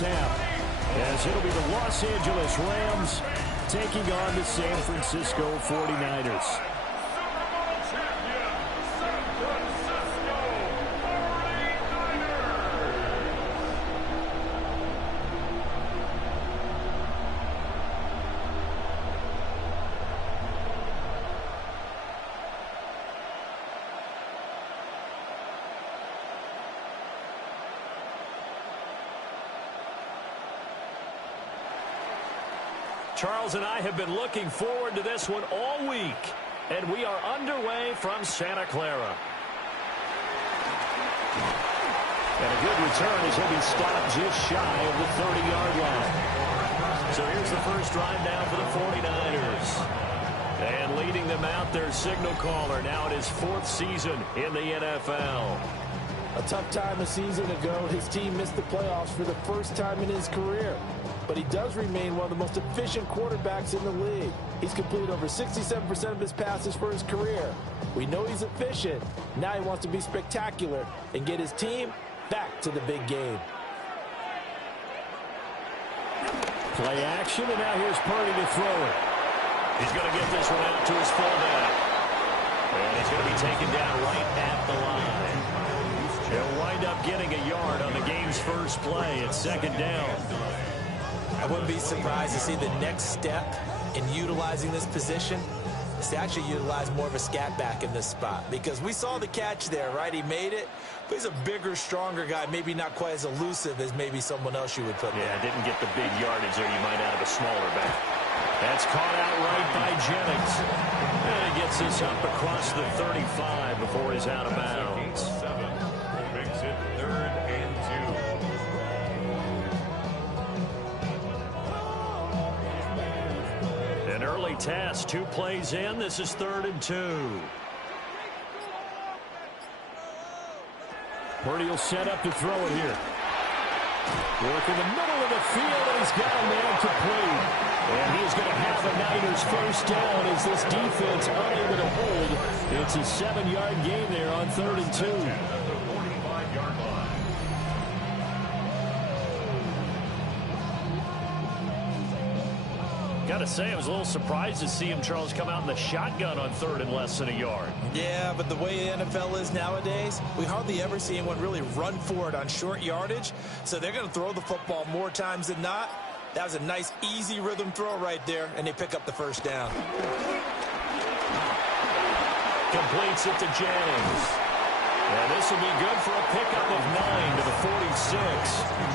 tap, as it'll be the Los Angeles Rams taking on the San Francisco 49ers. Charles and I have been looking forward to this one all week, and we are underway from Santa Clara. And a good return as he'll be stopped just shy of the 30-yard line. So here's the first drive down for the 49ers. And leading them out, their signal caller. Now in his 4th season in the NFL. A tough time a season ago, his team missed the playoffs for the first time in his career. But he does remain one of the most efficient quarterbacks in the league. He's completed over 67% of his passes for his career. We know he's efficient. Now he wants to be spectacular and get his team back to the big game. Play action, and now here's Purdy to throw it. He's going to get this one out to his fullback. And he's going to be taken down right at the line. He'll wind up getting a yard on the game's first play at 2nd down. I wouldn't be surprised to see the next step in utilizing this position is to actually utilize more of a scat back in this spot, because we saw the catch there, right? He made it, but he's a bigger, stronger guy, maybe not quite as elusive as maybe someone else you would put there. Yeah, didn't get the big yardage there you might out of a smaller back. That's caught out right by Jennings. And he gets this up across the 35 before he's out of bounds. Makes it 3rd and 2. An early test, 2 plays in. This is 3rd and 2. Purdy will set up to throw it here. Work in the middle of the field, and he's got a man complete. And he's going to have a Niners first down as this defense unable to hold. It's a 7-yard gain there on 3rd and 2. Got to say, I was a little surprised to see him, Charles, come out in the shotgun on 3rd and less than a yard. Yeah, but the way the NFL is nowadays, we hardly ever see anyone really run for it on short yardage. So they're going to throw the football more times than not. That was a nice, easy rhythm throw right there, and they pick up the first down. Completes it to Jennings. And this will be good for a pickup of 9 to the 46.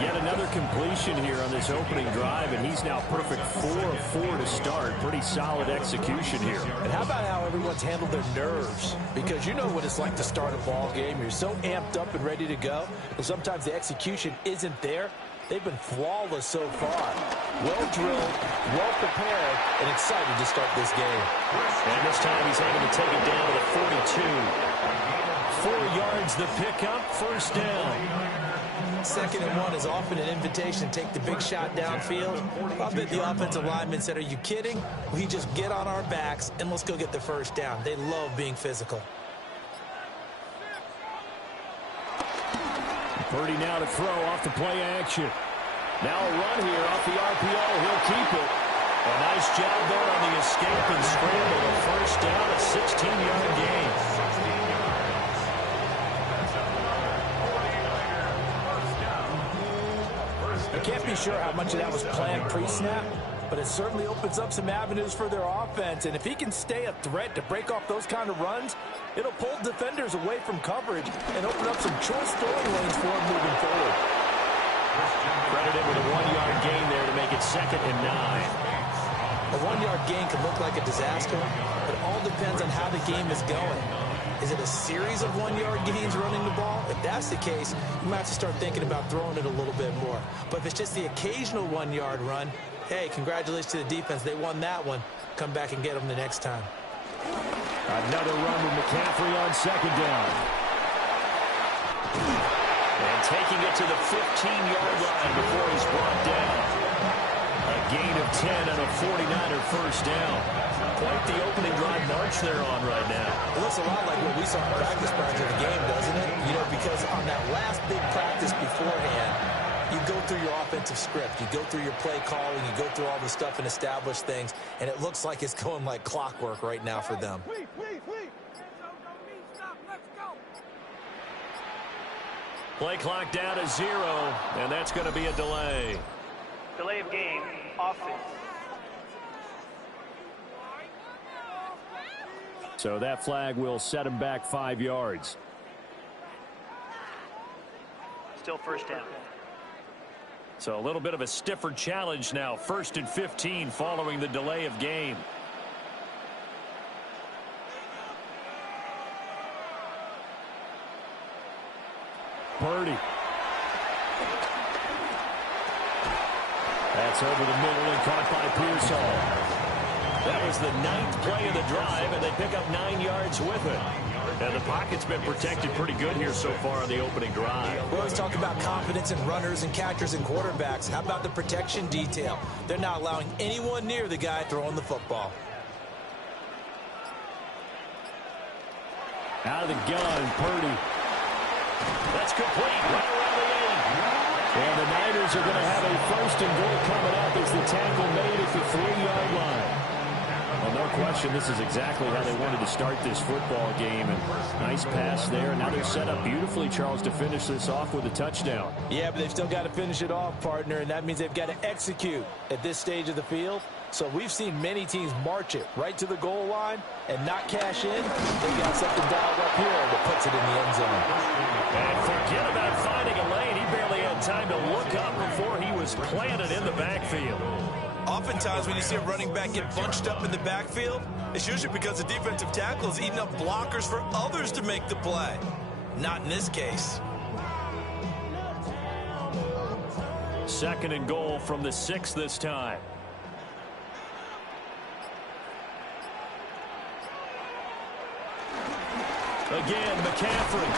Yet another completion here on this opening drive, and he's now perfect 4 of 4 to start. Pretty solid execution here. And how about how everyone's handled their nerves? Because you know what it's like to start a ball game. You're so amped up and ready to go, and sometimes the execution isn't there. They've been flawless so far. Well drilled, well prepared, and excited to start this game. And this time he's able to take it down to the 42. 4 yards the pickup, first down. 2nd and 1 is often an invitation to take the big shot downfield. I bet the offensive linemen said, are you kidding? We just get on our backs and let's go get the first down. They love being physical. Purdy now to throw off the play action. Now a run here off the RPO. He'll keep it. A nice job there on the escape and scramble. A first down, a 16-yard gain. I can't be sure how much of that was planned pre-snap, but it certainly opens up some avenues for their offense. And if he can stay a threat to break off those kind of runs, it'll pull defenders away from coverage and open up some choice throwing lanes for him moving forward. Credited with a 1-yard gain there to make it 2nd and 9. A 1-yard gain can look like a disaster, but it all depends on how the game is going. Is it a series of 1-yard gains running the ball? If that's the case, you might have to start thinking about throwing it a little bit more. But if it's just the occasional 1-yard run, hey, congratulations to the defense. They won that one. Come back and get them the next time. Another run with McCaffrey on 2nd down. And taking it to the 15-yard line before he's brought down. A gain of 10 and a 49er first down. Quite the opening drive march they're on right now. It looks a lot like what we saw in practice prior to the game, doesn't it? You know, because on that last big practice beforehand, You go through your offensive script. You go through your play calling. You go through all the stuff and establish things, and it looks like it's going like clockwork right now for them. Play clock down to 0, and that's going to be a delay. Delay of game, offense. So that flag will set him back 5 yards. Still first down. So a little bit of a stiffer challenge now. 1st and 15 following the delay of game. Purdy. That's over the middle and caught by Pearsall. That was the 9th play of the drive, and they pick up 9 yards with it. And the pocket's been protected pretty good here so far on the opening drive. We always talk about confidence in runners and catchers and quarterbacks. How about the protection detail? They're not allowing anyone near the guy throwing the football. Out of the gun, Purdy. That's complete right around the 8. And the Niners are going to have a 1st and goal coming up as the tackle made at the 3-yard line. Well, no question, this is exactly how they wanted to start this football game. And nice pass there. Now they're set up beautifully, Charles, to finish this off with a touchdown. Yeah, but they've still got to finish it off, partner, and that means they've got to execute at this stage of the field. So we've seen many teams march it right to the goal line and not cash in. They got something dialed up here that puts it in the end zone. And forget about finding a lane. He barely had time to look up before he was planted in the backfield. Oftentimes when you see a running back get bunched up in the backfield, it's usually because the defensive tackle is eating up blockers for others to make the play. Not in this case. 2nd and goal from the 6 this time. Again, McCaffrey.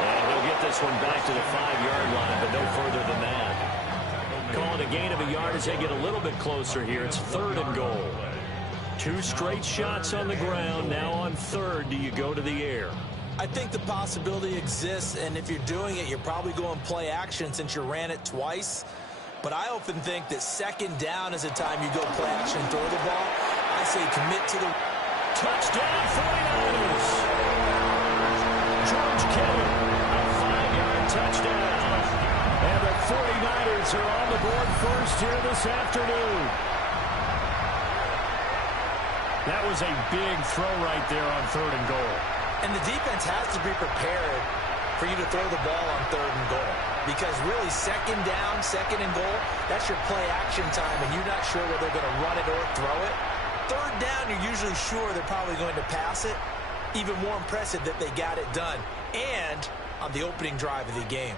And he'll get this one back to the 5-yard line, but no further than that. Calling a gain of a yard as they get a little bit closer here. It's 3rd and goal. 2 straight shots on the ground. Now on 3rd, do you go to the air? I think the possibility exists, and if you're doing it, you're probably going play action since you ran it twice. But I often think that 2nd down is the time you go play action and throw the ball. I say commit to the touchdown 49ers. George Kittle, a 5-yard touchdown. And the 49ers are on the board first here this afternoon. That was a big throw right there on 3rd and goal. And the defense has to be prepared for you to throw the ball on 3rd and goal. Because really, 2nd down, 2nd and goal, that's your play action time, and you're not sure whether they're going to run it or throw it. 3rd down, you're usually sure they're probably going to pass it. Even more impressive that they got it done. And on the opening drive of the game.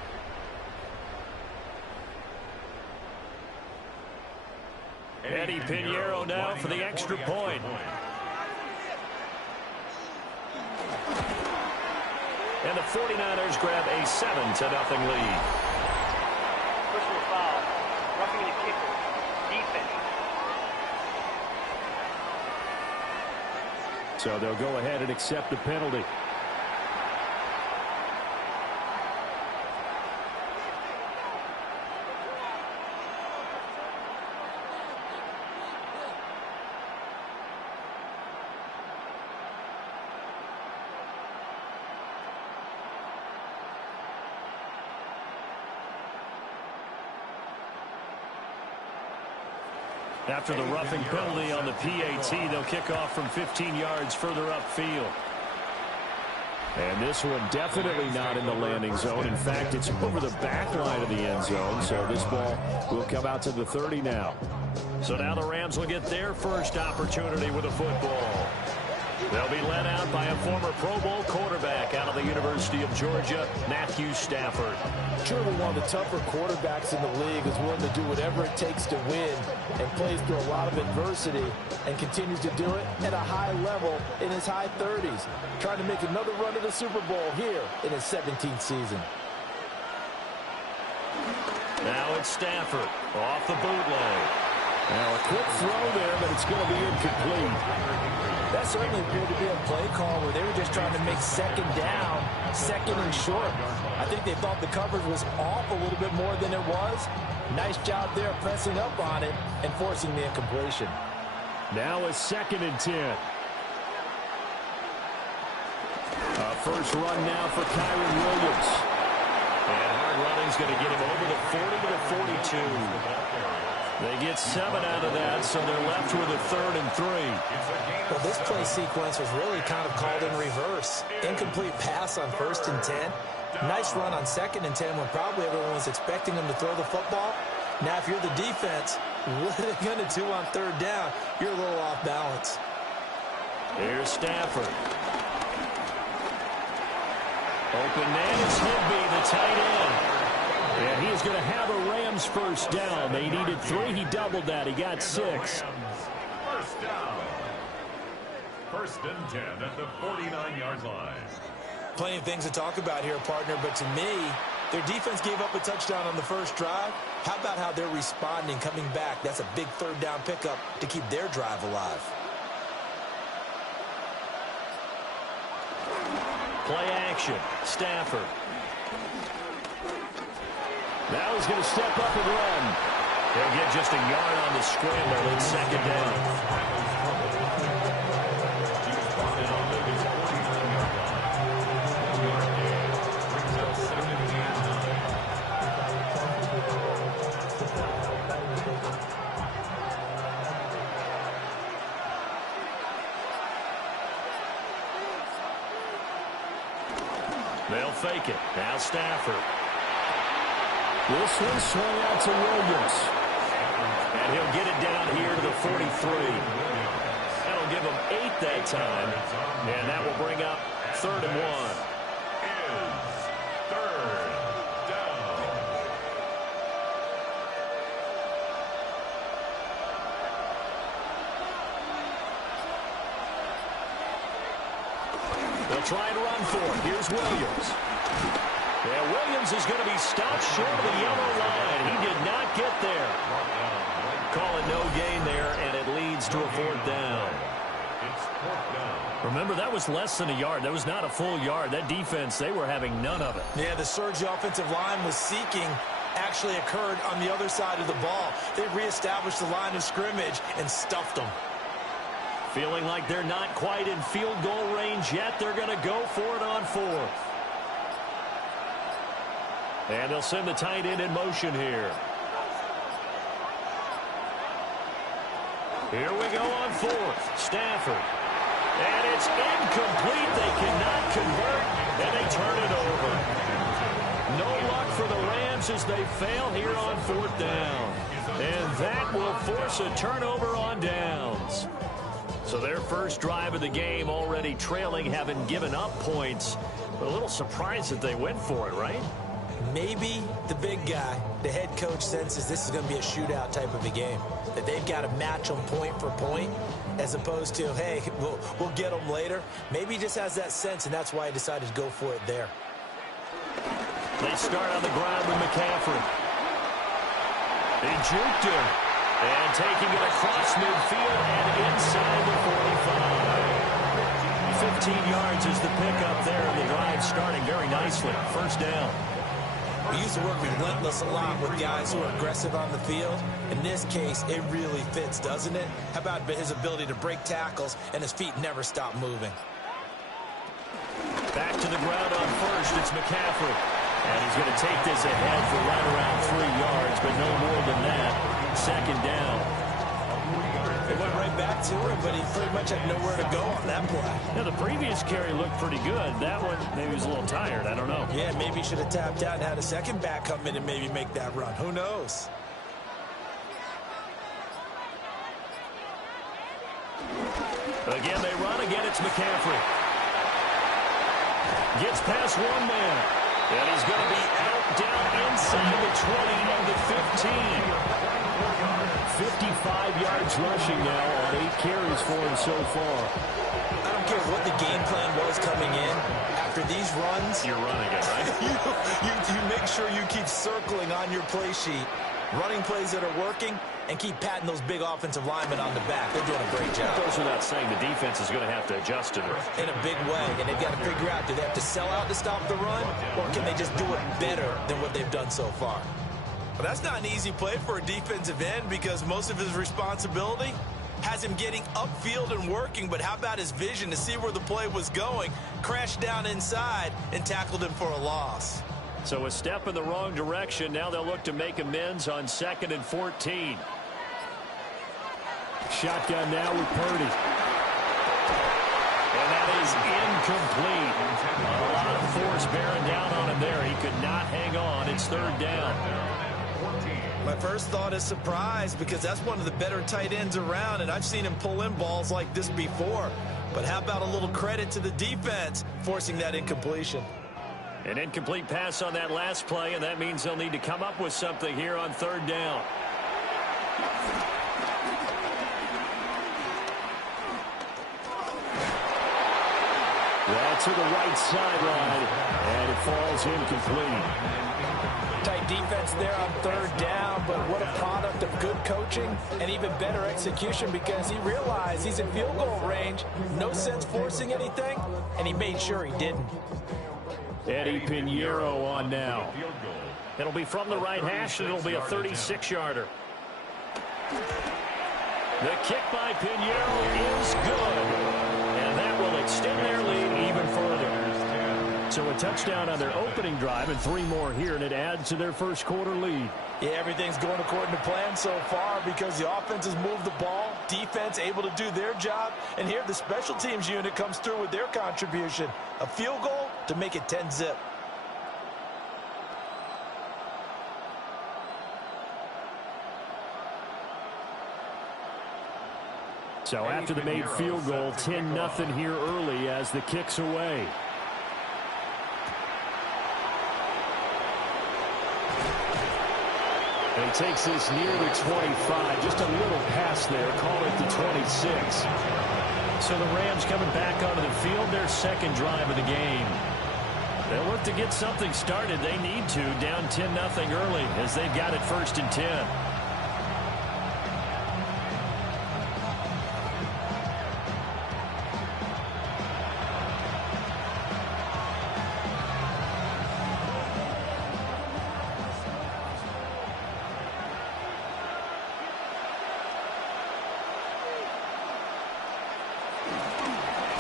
Eddie Pinheiro now for the extra point. And the 49ers grab a 7-0 lead. Personal foul. Roughing the kicker. Defense. So they'll go ahead and accept the penalty. After the roughing penalty on the PAT, they'll kick off from 15 yards further upfield. And this one definitely not in the landing zone. In fact, it's over the back line of the end zone. So this ball will come out to the 30 now. So now the Rams will get their first opportunity with a football. They'll be led out by a former Pro Bowl quarterback out of the University of Georgia, Matthew Stafford. Surely one of the tougher quarterbacks in the league, is willing to do whatever it takes to win and plays through a lot of adversity and continues to do it at a high level in his high 30s. Trying to make another run to the Super Bowl here in his 17th season. Now it's Stafford off the bootleg. Now a quick throw there, but it's going to be incomplete. That certainly appeared to be a play call where they were just trying to make second down, second and short. I think they thought the coverage was off a little bit more than it was. Nice job there pressing up on it and forcing the incompletion. Now a 2nd and 10. A first run now for Kyron Williams. And hard running's going to get him over the 40 to the 42. They get 7 out of that, so they're left with a 3rd and 3. Well, this play sequence was really kind of called in reverse. Incomplete pass on 1st and 10. Nice run on 2nd and 10 when probably everyone was expecting them to throw the football. Now, if you're the defense, what are they going to do on 3rd down? You're a little off balance. Here's Stafford. Open man is Higbee, the tight end. And he's going to have a Rams first down. They needed 3. He doubled that. He got 6. First down. 1st and 10 at the 49-yard line. Plenty of things to talk about here, partner, but to me, their defense gave up a touchdown on the first drive. How about how they're responding, coming back? That's a big 3rd down pickup to keep their drive alive. Play action. Stafford. Now he's going to step up and run. He'll get just a yard on the scramble in 2nd down. They'll fake it. Now Stafford. This one swung out to Williams. And he'll get it down here to the 43. That'll give him 8 that time. And that will bring up 3rd and 1. Is 3rd down. They'll try and run for it. Here's Williams. Yeah, Williams is going to be stopped short of the yellow line. He did not get there. Call it no gain there, and it leads to a 4th down. It's 4th down. Remember, that was less than a yard. That was not a full yard. That defense, they were having none of it. Yeah, the surge the offensive line was seeking actually occurred on the other side of the ball. They reestablished the line of scrimmage and stuffed them. Feeling like they're not quite in field goal range yet. They're going to go for it on 4th. And they'll send the tight end in motion here. Here we go on 4th. Stafford. And it's incomplete. They cannot convert, and they turn it over. No luck for the Rams as they fail here on 4th down. And that will force a turnover on downs. So their first drive of the game already trailing, having given up points. But a little surprised that they went for it, right? Maybe the big guy, the head coach, senses this is going to be a shootout type of a game. That they've got to match them point for point as opposed to, hey, we'll get them later. Maybe he just has that sense, and that's why he decided to go for it there. They start on the ground with McCaffrey. He juked him. And taking it across midfield and inside the 45. 15 yards is the pickup there. The drive starting very nicely. First down. We used to work relentless a lot with guys who are aggressive on the field. In this case, it really fits, doesn't it? How about his ability to break tackles and his feet never stop moving? Back to the ground on first. It's McCaffrey. And he's going to take this ahead for right around 3 yards, but no more than that. Second down. It went right back to him, but he pretty much had nowhere to go on that play. Yeah, the previous carry looked pretty good. That one, maybe he was a little tired. I don't know. Yeah, maybe he should have tapped out and had a second back come in and maybe make that run. Who knows? Again, they run. Again, it's McCaffrey. Gets past one man. And he's going to be out down inside the 20 of the 15. 55 yards rushing now on 8 carries for him so far. I don't care what the game plan was coming in. After these runs, you're running it, right? you make sure you keep circling on your play sheet, running plays that are working and keep patting those big offensive linemen on the back. They're doing a great job. It goes without saying the defense is going to have to adjust to this. In a big way, and they've got to figure out, do they have to sell out to stop the run, or can they just do it better than what they've done so far? Well, that's not an easy play for a defensive end because most of his responsibility has him getting upfield and working, but how about his vision to see where the play was going, crashed down inside, and tackled him for a loss. So a step in the wrong direction. Now they'll look to make amends on 2nd and 14. Shotgun now with Purdy. And that is incomplete. A lot of force bearing down on him there. He could not hang on. It's 3rd down. My first thought is surprise because that's one of the better tight ends around, and I've seen him pull in balls like this before. But how about a little credit to the defense forcing that incompletion? An incomplete pass on that last play, and that means they'll need to come up with something here on 3rd down. That's to the right sideline, and it falls incomplete. Tight defense there on 3rd down, but what a product of good coaching and even better execution because he realized he's in field goal range. No sense forcing anything, and he made sure he didn't. Eddie Pinheiro on now. It'll be from the right hash, and it'll be a 36-yarder. The kick by Pinheiro is good, and that will extend their lead even further. So a touchdown on their opening drive and 3 more here, and it adds to their first quarter lead. Yeah, everything's going according to plan so far because the offense has moved the ball, defense able to do their job, and here the special teams unit comes through with their contribution. A field goal to make it 10-zip. So after the made field goal, 10-0 here early as the kick's away. And he takes this near the 25. Just a little pass there. Call it the 26. So the Rams coming back onto the field, their 2nd drive of the game. They'll look to get something started. They need to, down 10-0 early as they've got it 1st and 10.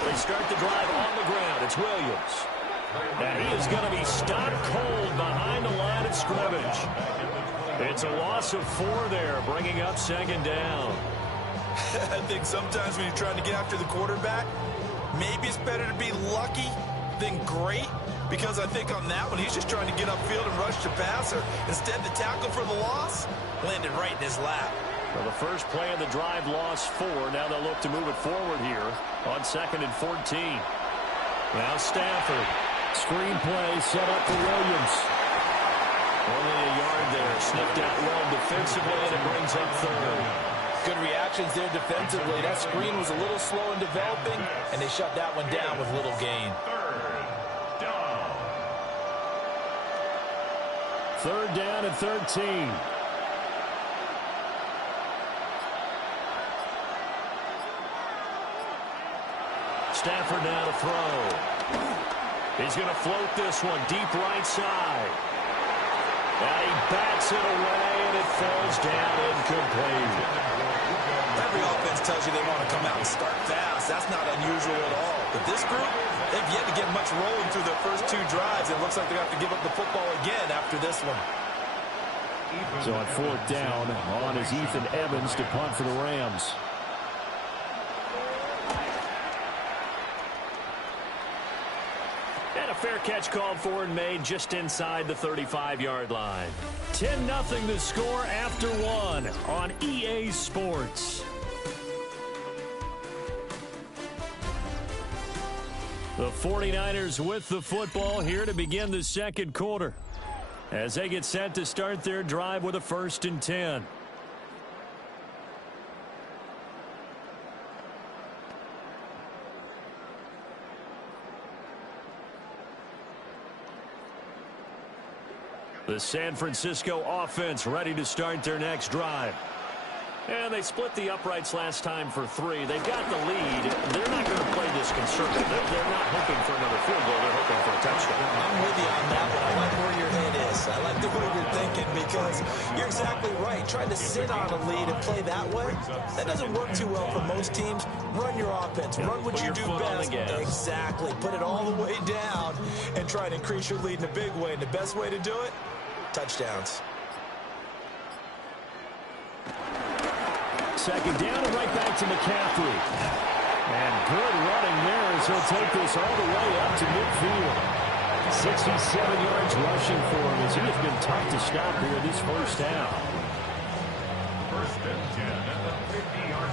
They start the drive on the ground. It's Williams. And he is going to be stopped cold behind the line of scrimmage. It's a loss of 4 there, bringing up 2nd down. I think sometimes when you're trying to get after the quarterback, maybe it's better to be lucky than great, because I think on that one, he's just trying to get upfield and rush the passer. Instead, the tackle for the loss landed right in his lap. Well, the first play of the drive lost 4. Now they'll look to move it forward here on 2nd and 14. Now Stafford. Screen play set up for Williams. Only a yard there. Sniffed out well defensively, and it brings up 3rd. Good reactions there defensively. That screen was a little slow in developing, and they shut that one down with little gain. 3rd down and 13. Stafford now to throw. He's going to float this one deep right side. And he bats it away, and it falls down incomplete. Every offense tells you they want to come out and start fast. That's not unusual at all. But this group, they've yet to get much rolling through their first 2 drives. It looks like they're going to have to give up the football again after this one. So on 4th down, on is Ethan Evans to punt for the Rams. And a fair catch called for and made just inside the 35-yard line. 10-0 the score after 1 on EA Sports. The 49ers with the football here to begin the 2nd quarter as they get set to start their drive with a 1st and 10. The San Francisco offense ready to start their next drive. And they split the uprights last time for 3. They've got the lead. They're not going to play this conservative. They're not hoping for another field goal. They're hoping for a touchdown. I'm with you on that one. I like where your head is. I like the way you're thinking because you're exactly right. Trying to sit on a lead and play that way, that doesn't work too well for most teams. Run your offense. Run what you do best. Exactly. Put it all the way down and try and increase your lead in a big way. And the best way to do it, touchdowns. Second down and right back to McCaffrey. And good running there as he'll take this all the way up to midfield. 67 yards rushing for him as he has been tough to stop here this first half. First and 10 at the 50-yard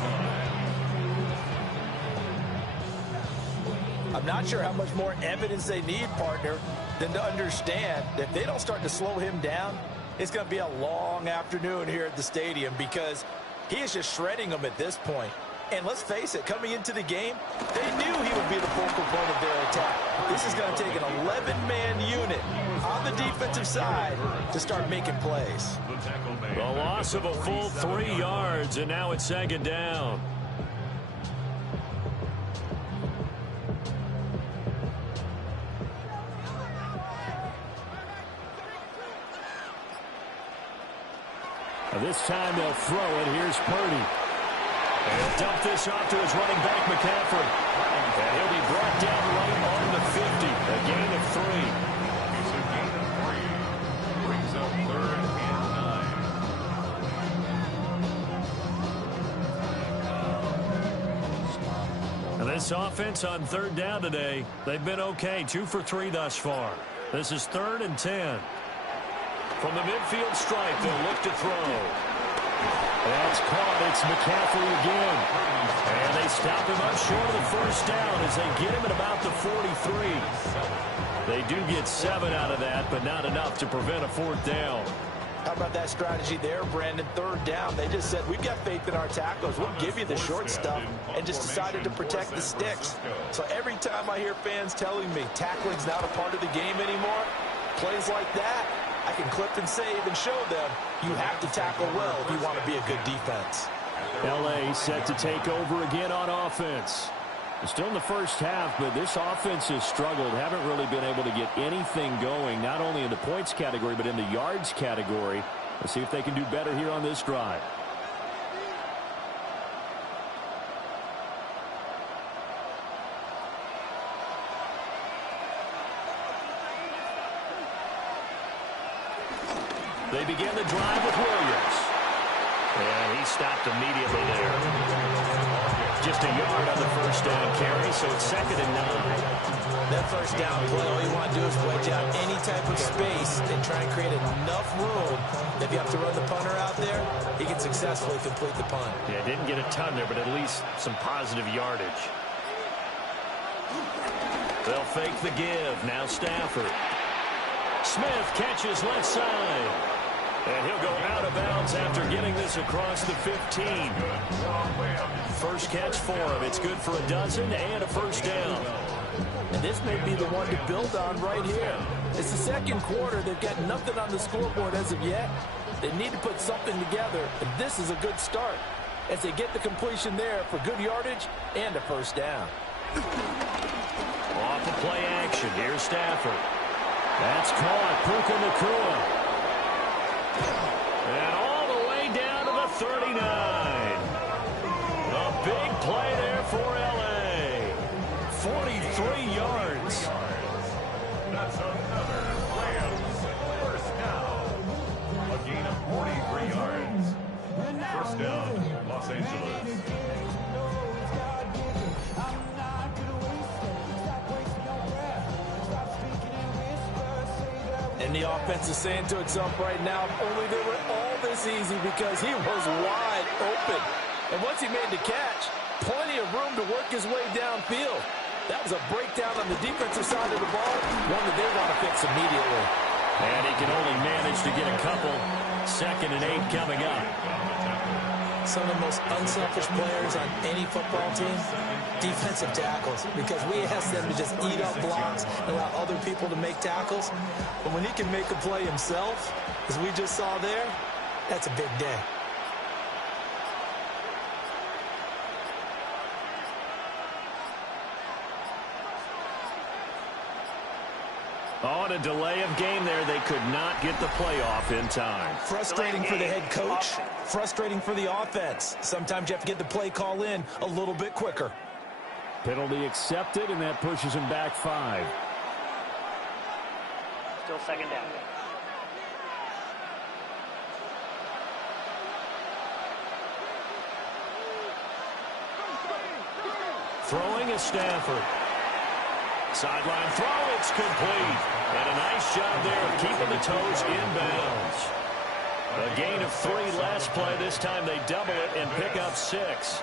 line. I'm not sure how much more evidence they need, partner, than to understand that if they don't start to slow him down, it's going to be a long afternoon here at the stadium because he is just shredding them at this point. And let's face it, coming into the game, they knew he would be the focal point of their attack. This is going to take an 11-man unit on the defensive side to start making plays. The loss of a full 3 yards, and now it's second down. This time they'll throw it. Here's Purdy. And he'll dump this off to his running back, McCaffrey. And he'll be brought down right on the 50. A gain of 3. It's a gain of 3. Brings up 3rd and 9. And this offense on 3rd down today, they've been okay. 2 for 3 thus far. This is 3rd and 10. From the midfield stripe, they'll look to throw. That's caught. It's McCaffrey again. And they stop him up short of the first down as they get him at about the 43. They do get 7 out of that, but not enough to prevent a 4th down. How about that strategy there, Brandon? 3rd down. They just said, we've got faith in our tackles. We'll give you the short stuff, and just decided to protect the sticks. So every time I hear fans telling me tackling's not a part of the game anymore, plays like that, I can clip and save and show them you have to tackle well if you want to be a good defense. L.A. set to take over again on offense. They're still in the first half, but this offense has struggled. Haven't really been able to get anything going, not only in the points category, but in the yards category. Let's see if they can do better here on this drive. They begin the drive with Williams. And he stopped immediately there. Just a yard on the first down carry, so it's 2nd and 9. That first down play, all you want to do is wedge out any type of space and try and create enough room. If you have to run the punter out there, he can successfully complete the punt. Yeah, didn't get a ton there, but at least some positive yardage. They'll fake the give. Now Stafford. Smith catches left side. And he'll go out of bounds after getting this across the 15. First catch for him. It's good for a dozen and a first down. And this may be the one to build on right here. It's the second quarter. They've got nothing on the scoreboard as of yet. They need to put something together, and this is a good start as they get the completion there for good yardage and a first down. Off the play action. Here's Stafford. That's caught. Puka Nacua. And all the way down to the 39. A big play there for L.A. 43 yards. That's another Rams first down. A gain of 43 yards. First down, Los Angeles. And the offense is saying to itself right now, if only they were all this easy because he was wide open. And once he made the catch, plenty of room to work his way downfield. That was a breakdown on the defensive side of the ball, one that they want to fix immediately. And he can only manage to get a couple. 2nd and 8 coming up. Some of the most unselfish players on any football team, defensive tackles, because we ask them to just eat up blocks and allow other people to make tackles. But when he can make a play himself, as we just saw there, that's a big day. On a delay of game there, they could not get the playoff in time. Frustrating for the head coach, frustrating for the offense. Sometimes you have to get the play call in a little bit quicker. Penalty accepted, and that pushes him back 5. Still second down. Throwing is Stafford. Sideline throw, it's complete. And a nice job there of keeping the toes inbounds. A gain of 3 last play. This time they double it and pick up 6.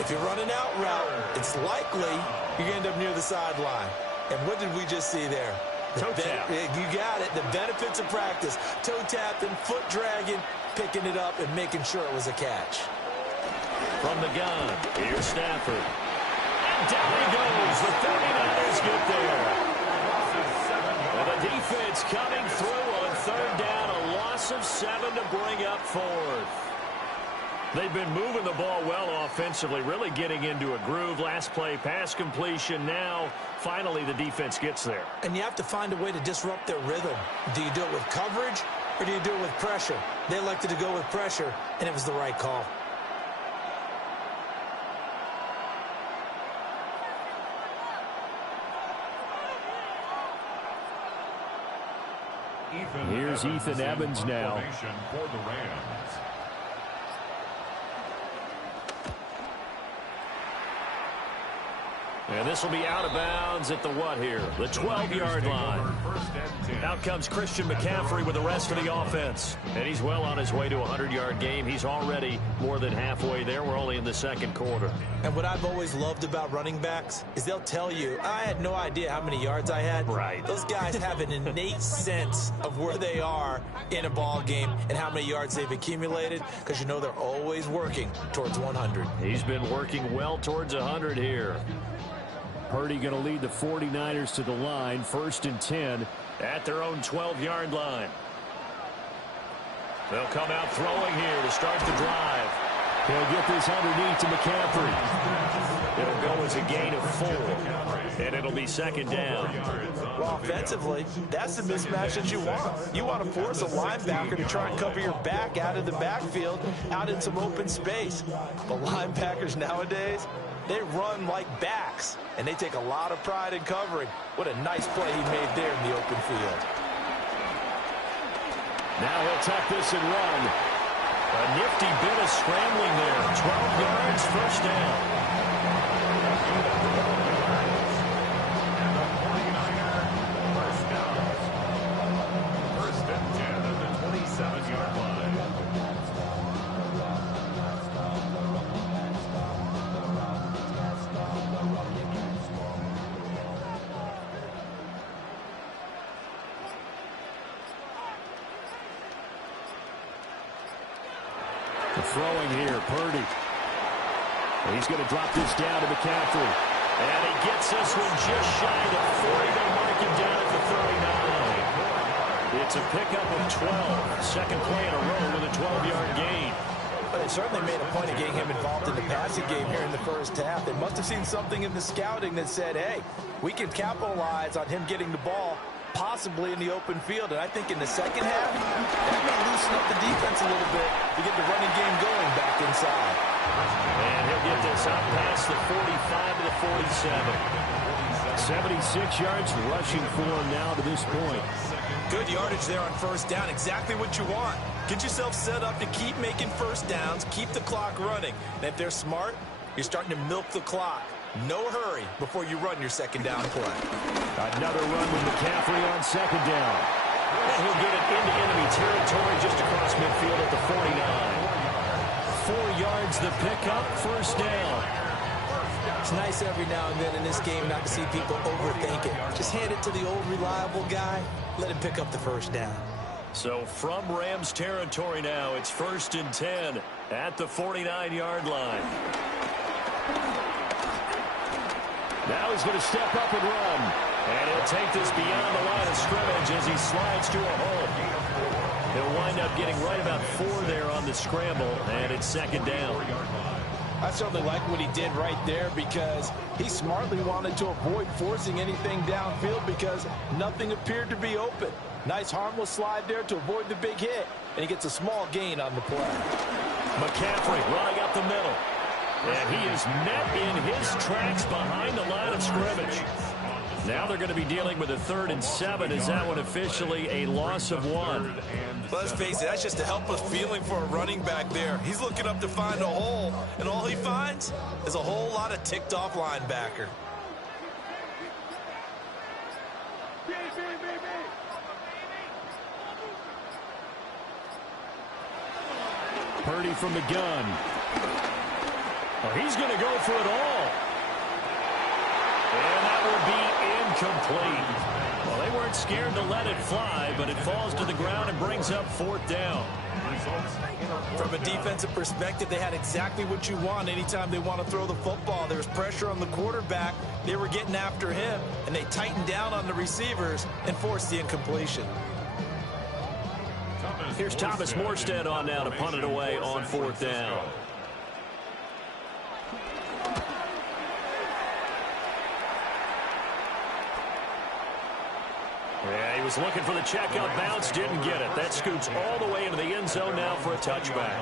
If you're running out route, it's likely you're going to end up near the sideline. And what did we just see there? Toe tap. You got it. The benefits of practice. Toe tapping, foot dragging, picking it up, and making sure it was a catch. From the gun, here's Stafford. And down he goes. The 49ers get there. And the defense coming through on third down. A loss of 7 to bring up 4th. They've been moving the ball well offensively, really getting into a groove. Last play, pass completion. Now, finally, the defense gets there. And you have to find a way to disrupt their rhythm. Do you do it with coverage, or do you do it with pressure? They elected to go with pressure, and it was the right call. Here's Ethan Evans now. For the Rams. And this will be out of bounds at the what here? The 12-yard line. Out comes Christian McCaffrey with the rest of the offense. And he's well on his way to a 100-yard game. He's already more than halfway there. We're only in the second quarter. And what I've always loved about running backs is they'll tell you, I had no idea how many yards I had. Right. Those guys have an innate sense of where they are in a ball game and how many yards they've accumulated, because you know they're always working towards 100. He's been working well towards 100 here. Purdy going to lead the 49ers to the line. 1st and 10. At their own 12-yard line. They'll come out throwing here to start the drive. He'll get this underneath to McCaffrey. It'll go as a gain of 4. And it'll be second down. Well, offensively, that's the mismatch that you want. You want to force a linebacker to try and cover your back out of the backfield, out in some open space. But linebackers nowadays, they run like backs, and they take a lot of pride in covering. What a nice play he made there in the open field. Now he'll tuck this and run. A nifty bit of scrambling there. 12 yards, first down. First and 10 at the 27-yard line. Throwing here, Purdy. He's going to drop this down to McCaffrey. And he gets this one just shy of 40. They'll mark him down at the 39. It's a pickup of 12. Second play in a row with a 12-yard gain. But they certainly made a point of getting him involved in the passing game here in the first half. They must have seen something in the scouting that said, hey, we can capitalize on him getting the ball possibly in the open field. And I think in the second half, that may loosen up the defense a little bit to get the running game going back inside. And he'll get this up past the 45 to the 47. 76 yards rushing for him now to this point. Good yardage there on first down. Exactly what you want. Get yourself set up to keep making first downs, keep the clock running. And if they're smart, you're starting to milk the clock. No hurry before you run your second down play. Another run with McCaffrey on second down. And he'll get it into enemy territory just across midfield at the 49. 4 yards the pickup, first down. It's nice every now and then in this game not to see people overthink it. Just hand it to the old reliable guy. Let him pick up the first down. So from Rams territory now, it's 1st and 10 at the 49-yard line. Now he's going to step up and run. And he'll take this beyond the line of scrimmage as he slides to a hole. He'll wind up getting right about 4 there on the scramble, and it's second down. I certainly like what he did right there because he smartly wanted to avoid forcing anything downfield because nothing appeared to be open. Nice harmless slide there to avoid the big hit, and he gets a small gain on the play. McCaffrey running up the middle. And he is met in his tracks behind the line of scrimmage. Now they're going to be dealing with a 3rd and 7. Is that one officially a loss of 1? Well, let's face it, that's just a helpless feeling for a running back there. He's looking up to find a hole, and all he finds is a whole lot of ticked-off linebacker. Purdy from the gun. Oh, he's going to go for it all. And that will be incomplete. Well, they weren't scared to let it fly, but it falls to the ground and brings up 4th down. From a defensive perspective, they had exactly what you want anytime they want to throw the football. There was pressure on the quarterback. They were getting after him, and they tightened down on the receivers and forced the incompletion. Here's Thomas Morstead on now to punt it away on 4th down. Yeah, he was looking for the checkout bounce, didn't get it. That scoots all the way into the end zone now for a touchback.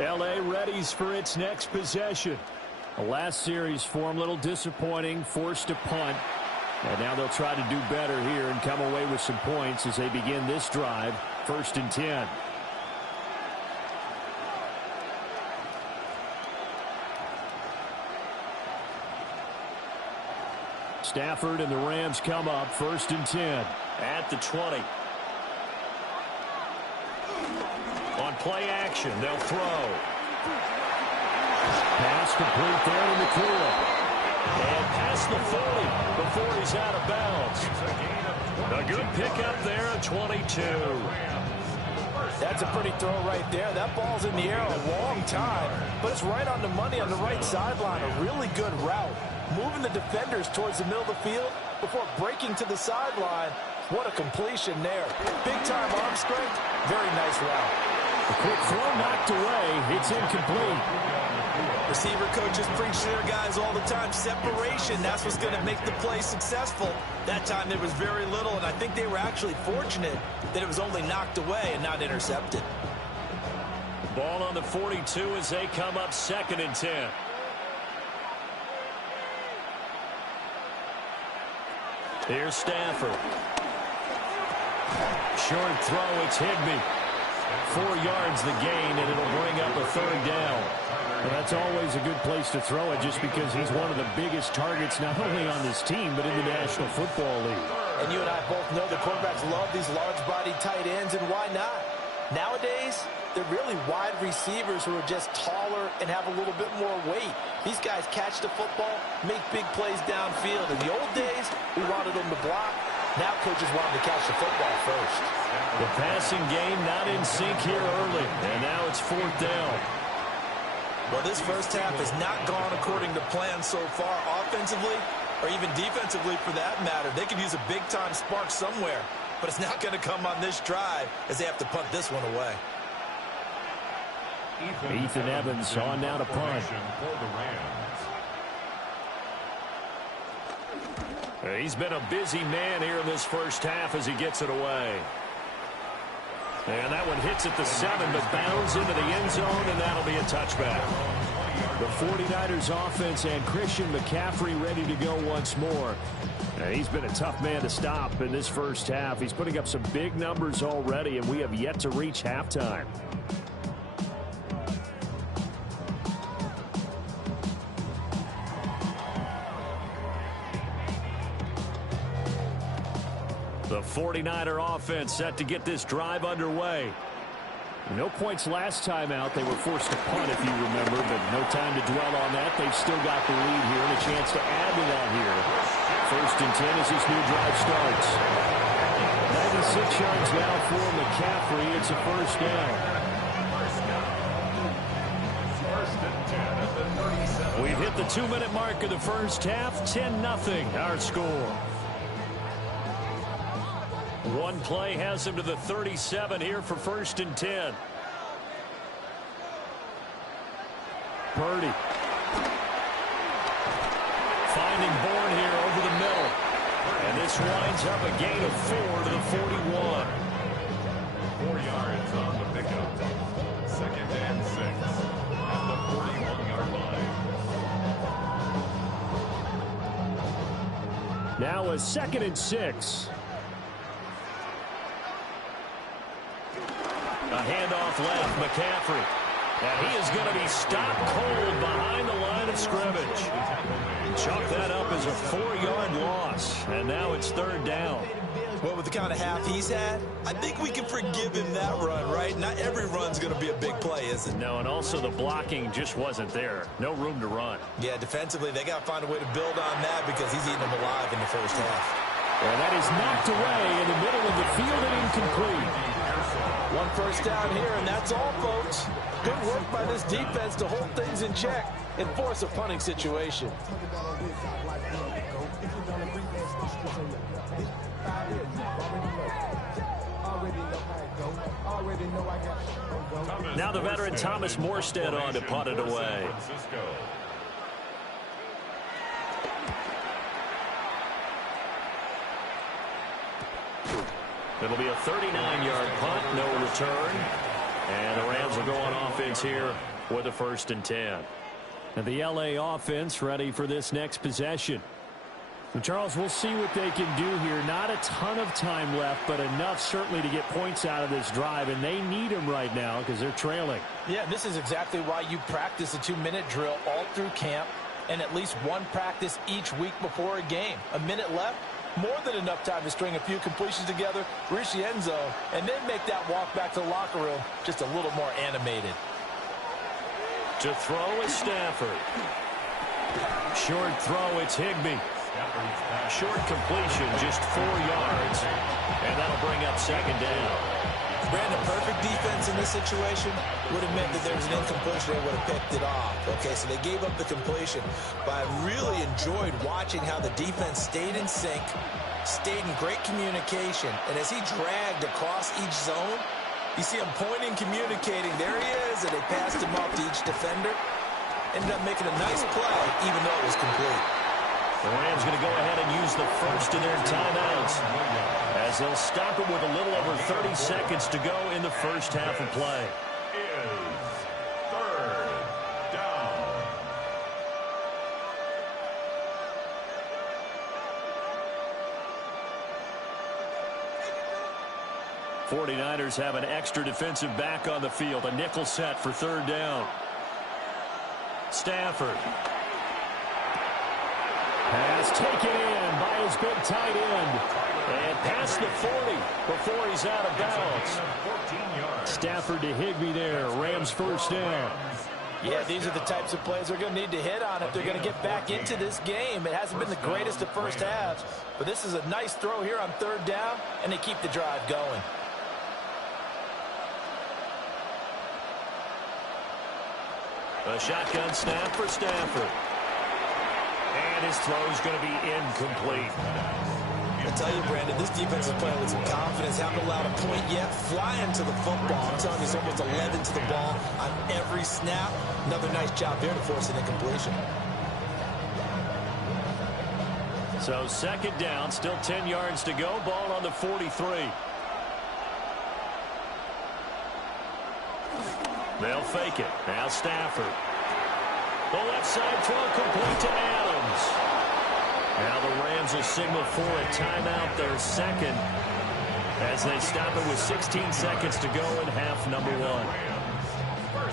L.A. readies for its next possession. The last series for him, a little disappointing, forced to punt. And now they'll try to do better here and come away with some points as they begin this drive. 1st and 10. Stafford and the Rams come up. 1st and 10. At the 20. On play action, they'll throw. Pass complete there in the clear. And past the 40 before he's out of bounds. A good pickup there at 22. That's a pretty throw right there. That ball's in the air a long time, but it's right on the money on the right sideline. A really good route. Moving the defenders towards the middle of the field before breaking to the sideline. What a completion there. Big-time arm strength. Very nice route. A quick throw knocked away. It's incomplete. Receiver coaches preach to their guys all the time. Separation, that's what's going to make the play successful. That time there was very little, and I think they were actually fortunate that it was only knocked away and not intercepted. Ball on the 42 as they come up 2nd and 10. Here's Stafford. Short throw, it's Higbee. 4 yards the gain, and it'll bring up a 3rd down. Well, that's always a good place to throw it just because he's one of the biggest targets not only on this team but in the National Football League. And you and I both know the quarterbacks love these large-bodied tight ends, and why not? Nowadays, they're really wide receivers who are just taller and have a little bit more weight. These guys catch the football, make big plays downfield. In the old days, we wanted them to block. Now coaches want them to catch the football first. The passing game not in sync here early, and now it's 4th down. Well, this first half has not gone according to plan so far, offensively or even defensively for that matter. They could use a big-time spark somewhere, but it's not going to come on this drive as they have to punt this one away. Ethan Evans on now to punt. He's been a busy man here in this first half as he gets it away. And that one hits at the 7, but bounds into the end zone, and that'll be a touchback. The 49ers offense and Christian McCaffrey ready to go once more. And he's been a tough man to stop in this first half. He's putting up some big numbers already, and we have yet to reach halftime. The 49er offense set to get this drive underway. No points last time out. They were forced to punt, if you remember, but no time to dwell on that. They've still got the lead here and a chance to add to that here. 1st and 10 as this new drive starts. 96 yards now for McCaffrey. It's a 1st down. We've hit the 2-minute mark of the first half. 10-0 our score. One play has him to the 37 here for 1st and 10. Purdy winds up a gain of 4 to the 41. 4 yards on the pickup. 2nd and 6 at the 41-yard line. Now a 2nd and 6. A handoff left, McCaffrey. And he is going to be stopped cold behind the line of scrimmage. Chalk that up as a 4-yard loss. And now it's 3rd down. Well, with the kind of half he's had, I think we can forgive him that run, right? Not every run's going to be a big play, is it? No, and also the blocking just wasn't there. No room to run. Yeah, defensively, they got to find a way to build on that because he's eating them alive in the first half. And that is knocked away in the middle of the field and incomplete. 1 first down here, and that's all, folks. Good work by this defense to hold things in check and force a punting situation. Now the veteran Thomas Morstead on to punt it away. It'll be a 39-yard punt, no return. And the Rams will go on offense here with a 1st and 10. And the LA offense ready for this next possession. And Charles, we'll see what they can do here. Not a ton of time left, but enough certainly to get points out of this drive. And they need them right now because they're trailing. Yeah, this is exactly why you practice a 2-minute drill all through camp and at least one practice each week before a game. A minute left. More than enough time to string a few completions together, reach the end zone, and then make that walk back to the locker room just a little more animated. To throw is Stafford. Short throw, it's Higbee. Short completion, just 4 yards. And that'll bring up 2nd down. Brandon, perfect defense in this situation would have meant that there was an incompletion. They would have picked it off. Okay, so they gave up the completion. But I really enjoyed watching how the defense stayed in sync, stayed in great communication. And as he dragged across each zone, you see him pointing, communicating. There he is, and they passed him off to each defender. Ended up making a nice play, even though it was complete. The Rams going to go ahead and use the first of their timeouts as they'll stop it with a little over 30 seconds to go in the first half of play. Is 3rd down. '49ers have an extra defensive back on the field. A nickel set for 3rd down. Stafford. Pass taken in by his big tight end. And past the 40 before he's out of bounds. 14 yards. Stafford to Higbee there. Rams 1st down. Yeah, these are the types of plays they're going to need to hit on if they're going to get back into this game. It hasn't been the greatest of first halves, but this is a nice throw here on 3rd down, and they keep the drive going. A shotgun snap for Stafford. And his throw is going to be incomplete. I tell you, Brandon, this defense is playing with some confidence. Haven't allowed a point yet. Flying to the football. I'm telling you, it's almost 11 to the ball on every snap. Another nice job there to force an incompletion. So 2nd down, still 10 yards to go. Ball on the 43. They'll fake it. Now Stafford. The left side throw complete to Adams. Now the Rams will signal for a timeout, their 2nd, as they stop it with 16 seconds to go in half number 1.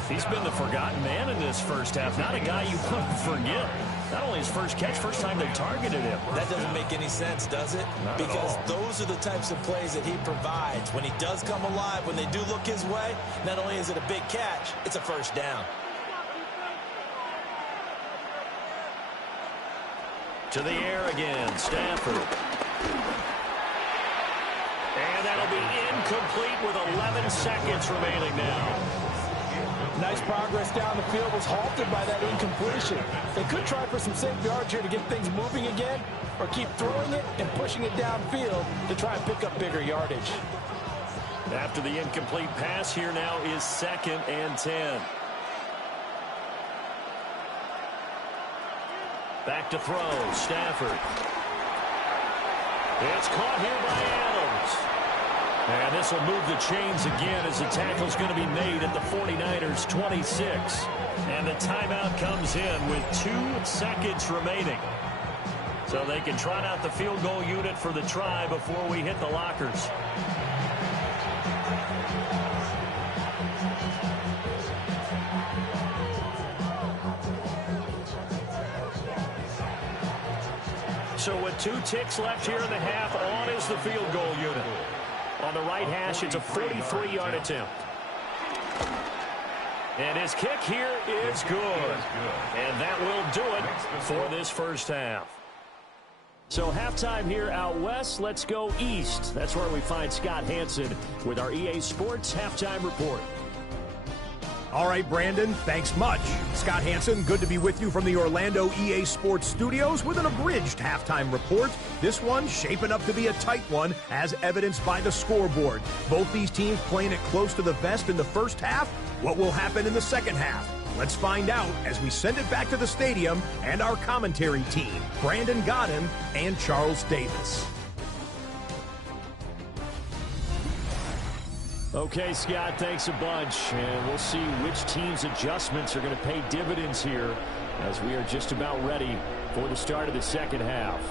He's been the forgotten man in this first half. Not a guy you want to forget. Not only his first catch, first time they targeted him. That doesn't make any sense, does it? Not because at all. those are the types of plays that he provides. When he does come alive, when they do look his way, not only is it a big catch, it's a 1st down. To the air again, Stafford. And that'll be incomplete with 11 seconds remaining now. Nice progress down the field was halted by that incompletion. They could try for some safe yards here to get things moving again, or keep throwing it and pushing it downfield to try and pick up bigger yardage. After the incomplete pass, here now is 2nd and 10. Back to throw, Stafford. It's caught here by Adams. And this will move the chains again as the tackle's going to be made at the 49ers 26. And the timeout comes in with 2 seconds remaining. So they can trot out the field goal unit for the try before we hit the lockers. So with 2 ticks left here in the half, on is the field goal unit. On the right hash, it's a 43-yard attempt. And his kick here is good. And that will do it for this first half. So halftime here out west, let's go east. That's where we find Scott Hansen with our EA Sports Halftime Report. All right, Brandon, thanks much. Scott Hansen, good to be with you from the Orlando EA Sports Studios with an abridged halftime report. This one shaping up to be a tight one, as evidenced by the scoreboard. Both these teams playing it close to the vest in the first half. What will happen in the second half? Let's find out as we send it back to the stadium and our commentary team, Brandon Godden and Charles Davis. Okay, Scott, thanks a bunch. And we'll see which team's adjustments are going to pay dividends here as we are just about ready for the start of the second half.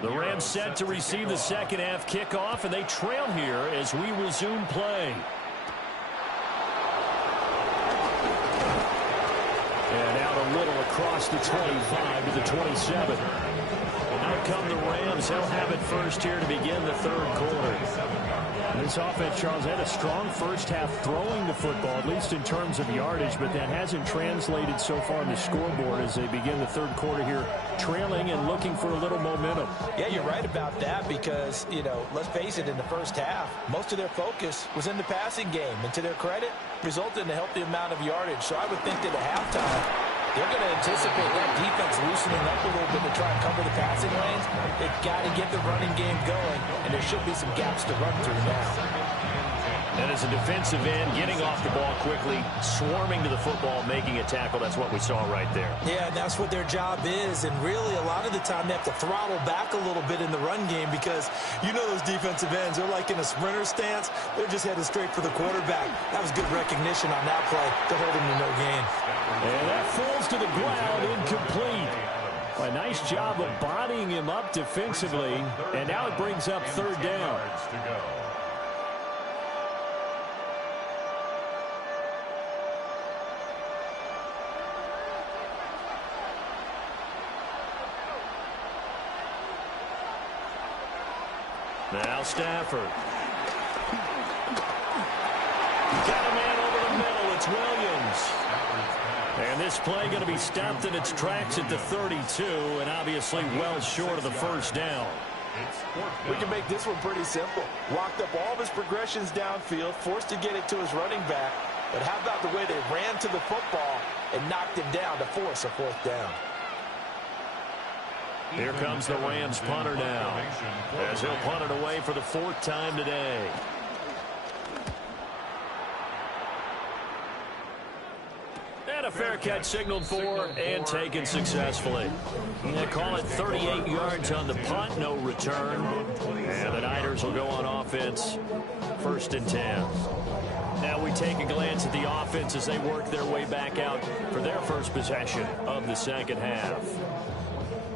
The Rams set to receive the second half kickoff, and they trail here as we resume play. And out a little across the 25 to the 27. Out come the Rams. They'll have it first here to begin the third quarter. This offense, Charles, had a strong first half throwing the football, at least in terms of yardage, but that hasn't translated so far on the scoreboard as they begin the third quarter here, trailing and looking for a little momentum. Yeah, you're right about that because, let's face it, in the first half, most of their focus was in the passing game. And to their credit, resulted in a healthy amount of yardage. So I would think that at halftime, they're going to anticipate that defense loosening up a little bit to try and cover the passing lanes. They've got to get the running game going, and there should be some gaps to run through now. And as a defensive end, getting off the ball quickly, swarming to the football, making a tackle, that's what we saw right there. Yeah, that's what their job is, and really a lot of the time they have to throttle back a little bit in the run game because those defensive ends, they're like in a sprinter stance. They're just headed straight for the quarterback. That was good recognition on that play to hold him to no gain. And that falls to the ground, incomplete. A nice job of bodying him up defensively, and now it brings up third down. Now Stafford. Got a man over the middle. It's Williams. And this play going to be stopped in its tracks at the 32, and obviously well short of the first down. We can make this one pretty simple. Walked up all of his progressions downfield, forced to get it to his running back. But how about the way they ran to the football and knocked him down to force a fourth down? Here comes the Rams punter now, as he'll punt it away for the fourth time today. And a fair catch signaled for and taken successfully. They call it 38 yards on the punt, no return. And the Niners will go on offense, 1st and 10. Now we take a glance at the offense as they work their way back out for their first possession of the second half.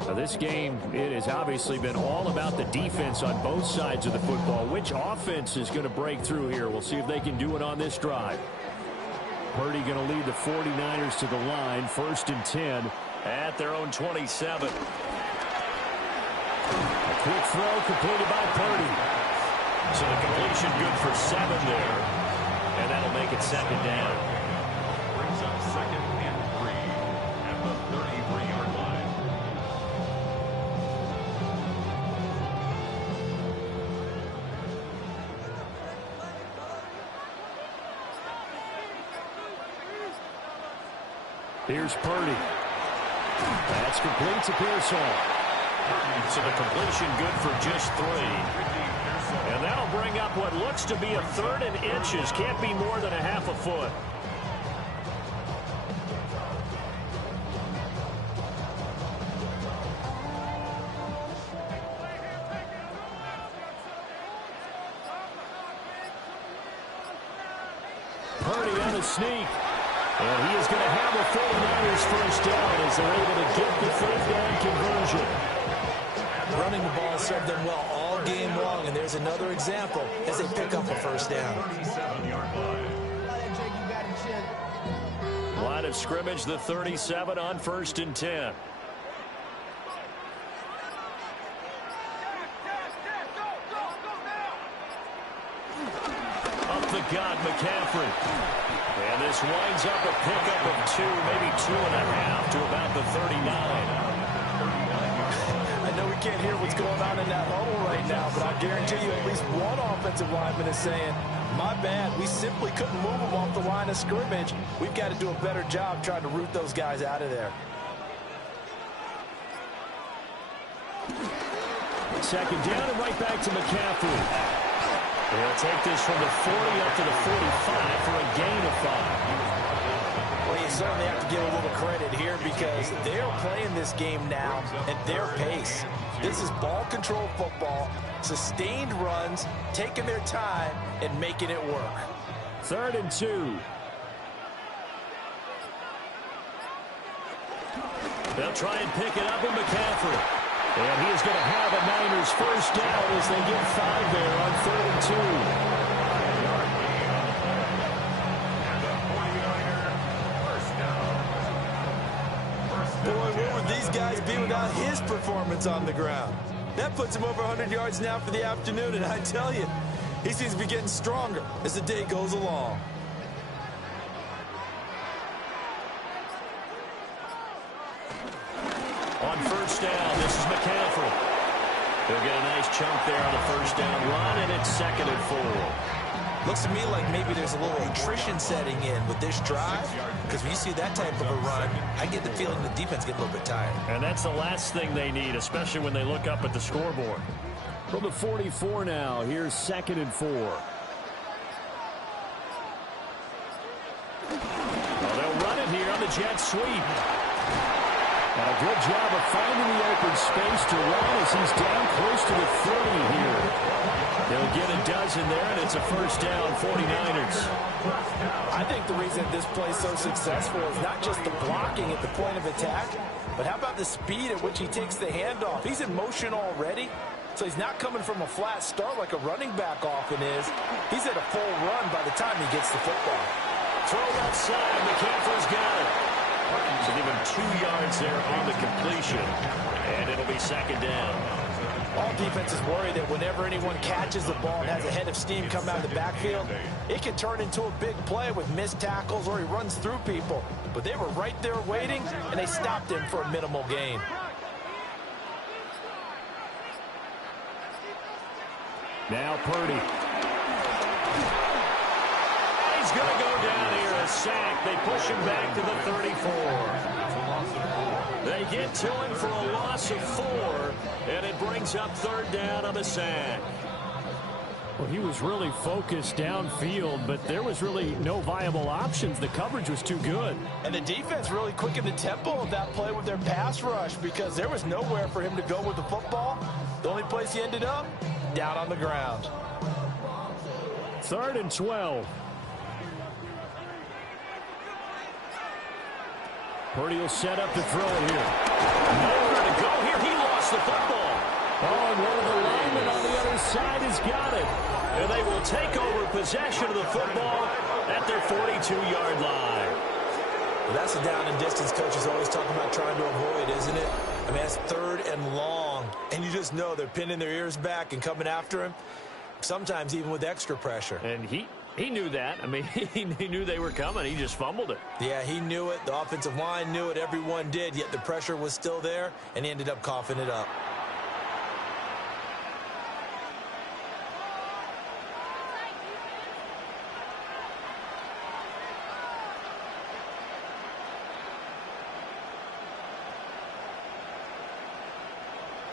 Now this game, it has obviously been all about the defense on both sides of the football. Which offense is going to break through here? We'll see if they can do it on this drive. Purdy going to lead the 49ers to the line, 1st and 10 at their own 27. A quick throw completed by Purdy. So the completion good for 7 there, and that'll make it 2nd down. Brings up 2nd and 3 at the 33-yard line. Here's Purdy. That's complete to Pearsall. So the completion good for just 3. And that'll bring up what looks to be a 3rd and inches. Can't be more than a half a foot. Purdy on the sneak. And he is going to have a 49ers first down as they're able to get the 3rd down conversion. Running the ball served them well all game long, and there's another example as they pick up a first down. 37-yard line. Line of scrimmage, the 37 on 1st and 10. Up the gut, McCaffrey. And this winds up a pickup of 2, maybe 2.5 to about the 39. I know we can't hear what's going on in that huddle right now, but I guarantee you at least one offensive lineman is saying, my bad, we simply couldn't move them off the line of scrimmage. We've got to do a better job trying to root those guys out of there. Second down and right back to McCaffrey. They'll take this from the 40 up to the 45 for a gain of 5. Well, you certainly have to give a little credit here because they're playing this game now at their pace. This is ball control football, sustained runs, taking their time, and making it work. 3rd and 2. They'll try and pick it up with McCaffrey. And he is going to have a Niners first down as they get 5 there on 3rd and 2. Boy, where would these guys be without his performance on the ground? That puts him over 100 yards now for the afternoon, and I tell you, he seems to be getting stronger as the day goes along. On 1st down, this is McCaffrey. He'll get a nice chunk there on the 1st down run, and it's 2nd and 4. Looks to me like maybe there's a little attrition setting in with this drive, because when you see that type of a run, I get the feeling the defense get a little bit tired. And that's the last thing they need, especially when they look up at the scoreboard. From the 44 now, here's 2nd and 4. Well, they'll run it here on the jet sweep. And a good job of finding the open space to run as he's down close to the 30 here. They'll get a dozen there, and it's a first down, 49ers. I think the reason this play is so successful is not just the blocking at the point of attack, but how about the speed at which he takes the handoff? He's in motion already, so he's not coming from a flat start like a running back often is. He's at a full run by the time he gets the football. Throw outside, McCaffrey's got it. So give him 2 yards there on the completion, and it'll be 2nd down. All defenses worry that whenever anyone catches the ball and has a head of steam come out of the backfield, it can turn into a big play with missed tackles or he runs through people. But they were right there waiting, and they stopped him for a minimal gain. Now Purdy. He's going to go down here, a sack. They push him back to the 34. They get to him for a loss of 4, and it brings up 3rd down on the sack. Well, he was really focused downfield, but there was really no viable options. The coverage was too good. And the defense really quickened the tempo of that play with their pass rush because there was nowhere for him to go with the football. The only place he ended up, down on the ground. 3rd and 12. Purdy will set up to throw it here. Nowhere to go here. He lost the football. Oh, and one of the linemen on the other side has got it. And they will take over possession of the football at their 42-yard line. Well, that's the down and distance coaches always talking about trying to avoid, isn't it? I mean, that's 3rd and long, and you just know they're pinning their ears back and coming after him, sometimes even with extra pressure. And he knew that. I mean, he knew they were coming. He just fumbled it. Yeah, he knew it. The offensive line knew it. Everyone did, yet the pressure was still there, and he ended up coughing it up.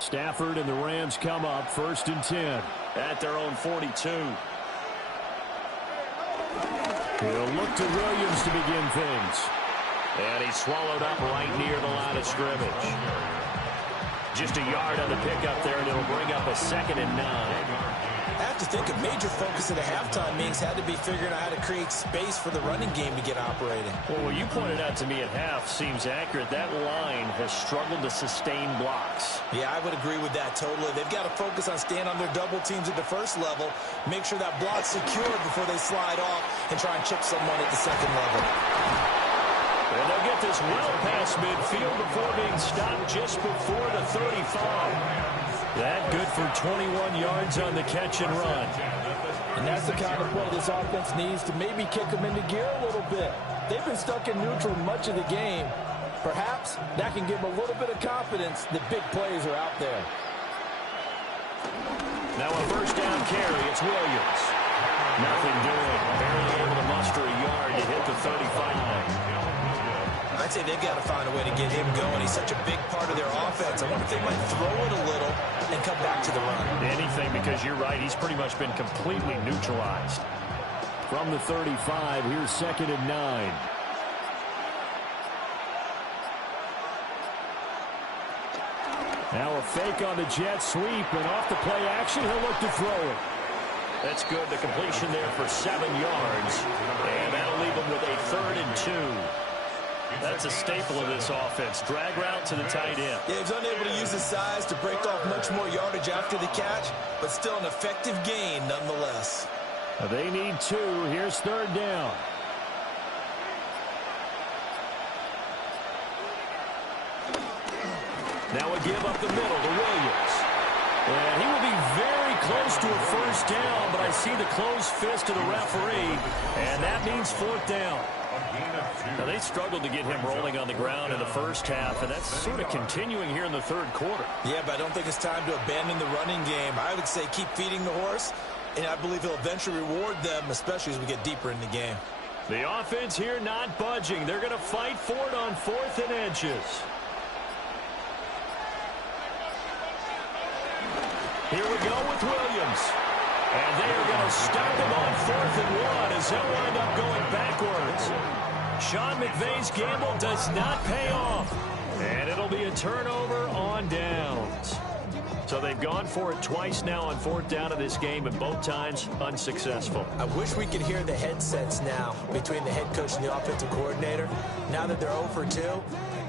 Stafford and the Rams come up 1st and 10. At their own 42. He'll look to Williams to begin things. And he's swallowed up right near the line of scrimmage. Just a yard on the pickup there, and it'll bring up a 2nd and 9. I have to think a major focus at the halftime means had to be figuring out how to create space for the running game to get operating. Well, what you pointed out to me at half seems accurate. That line has struggled to sustain blocks. Yeah, I would agree with that totally. They've got to focus on staying on their double teams at the first level, make sure that block's secured before they slide off and try and chip someone at the second level. And they'll get this well past midfield before being stopped just before the 35. That good for 21 yards on the catch and run. And that's the kind of play this offense needs to maybe kick them into gear a little bit. They've been stuck in neutral much of the game. Perhaps that can give them a little bit of confidence that big plays are out there. Now a 1st down carry. It's Williams. Nothing doing. Barely able to muster a yard to hit the 35. I'd say they've got to find a way to get him going. He's such a big part of their offense. I wonder if they might throw it a little and come back to the run. Anything, because you're right. He's pretty much been completely neutralized. From the 35, here's 2nd and 9. Now a fake on the jet sweep, and off the play action, he'll look to throw it. That's good. The completion there for 7 yards. And that'll leave him with a 3rd and 2. That's a staple of this offense. Drag route to the tight end. Yeah, he's unable to use his size to break off much more yardage after the catch, but still an effective gain nonetheless. They need 2. Here's 3rd down. Now a give up the middle to Williams. And he will be very close to a 1st down, but I see the closed fist of the referee, and that means 4th down. Now, they struggled to get him rolling on the ground in the first half, and that's sort of continuing here in the 3rd quarter. Yeah, but I don't think it's time to abandon the running game. I would say keep feeding the horse, and I believe he'll eventually reward them, especially as we get deeper in the game. The offense here not budging. They're going to fight for it on 4th and inches. Here we go with Williams. And they are going to stop him on 4th and 1 as they'll wind up going backwards. Sean McVay's gamble does not pay off. And it'll be a turnover on downs. So they've gone for it twice now on 4th down of this game, and both times unsuccessful. I wish we could hear the headsets now between the head coach and the offensive coordinator. Now that they're 0 for 2,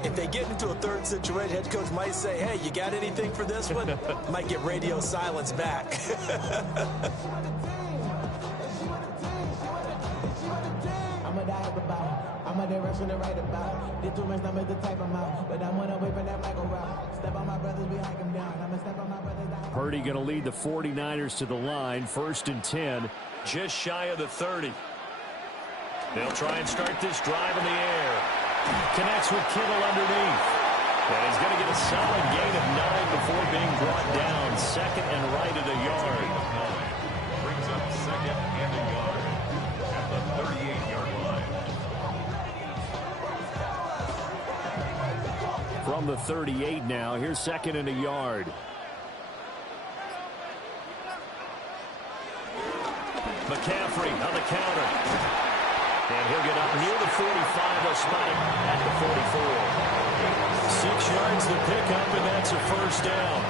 if they get into a 3rd situation, head coach might say, hey, you got anything for this one? Might get radio silence back. I'm a direction to write about. Did too much numbers to type them out. But I'm one away from that Michael route. Step on my brothers, we hike them down. I'm a step on my brothers down. Purdy going to lead the 49ers to the line. 1st and 10. Just shy of the 30. They'll try and start this drive in the air. Connects with Kittle underneath. And he's going to get a solid gain of 9 before being brought down. 2nd and right at a yard. Brings up 2nd and a yard at the 38-yard line. From the 38 now, here's 2nd and a yard. McCaffrey on the counter. And he'll get up near the 45, a spike at the 44. 6 yards to pick up, and that's a 1st down.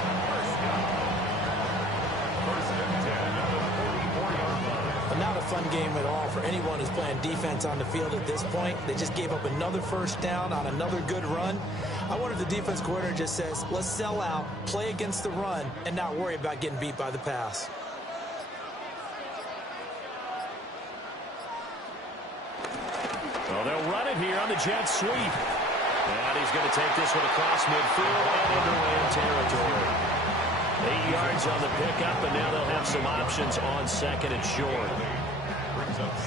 1st and 10 at the 44-yard line. But not a fun game at all for anyone who's playing defense on the field at this point. They just gave up another 1st down on another good run. I wonder if the defense coordinator just says, let's sell out, play against the run, and not worry about getting beat by the pass. Well, they'll run it here on the jet sweep. And he's going to take this one across midfield and into Ram territory. 8 yards on the pickup, and now they'll have some options on 2nd and short.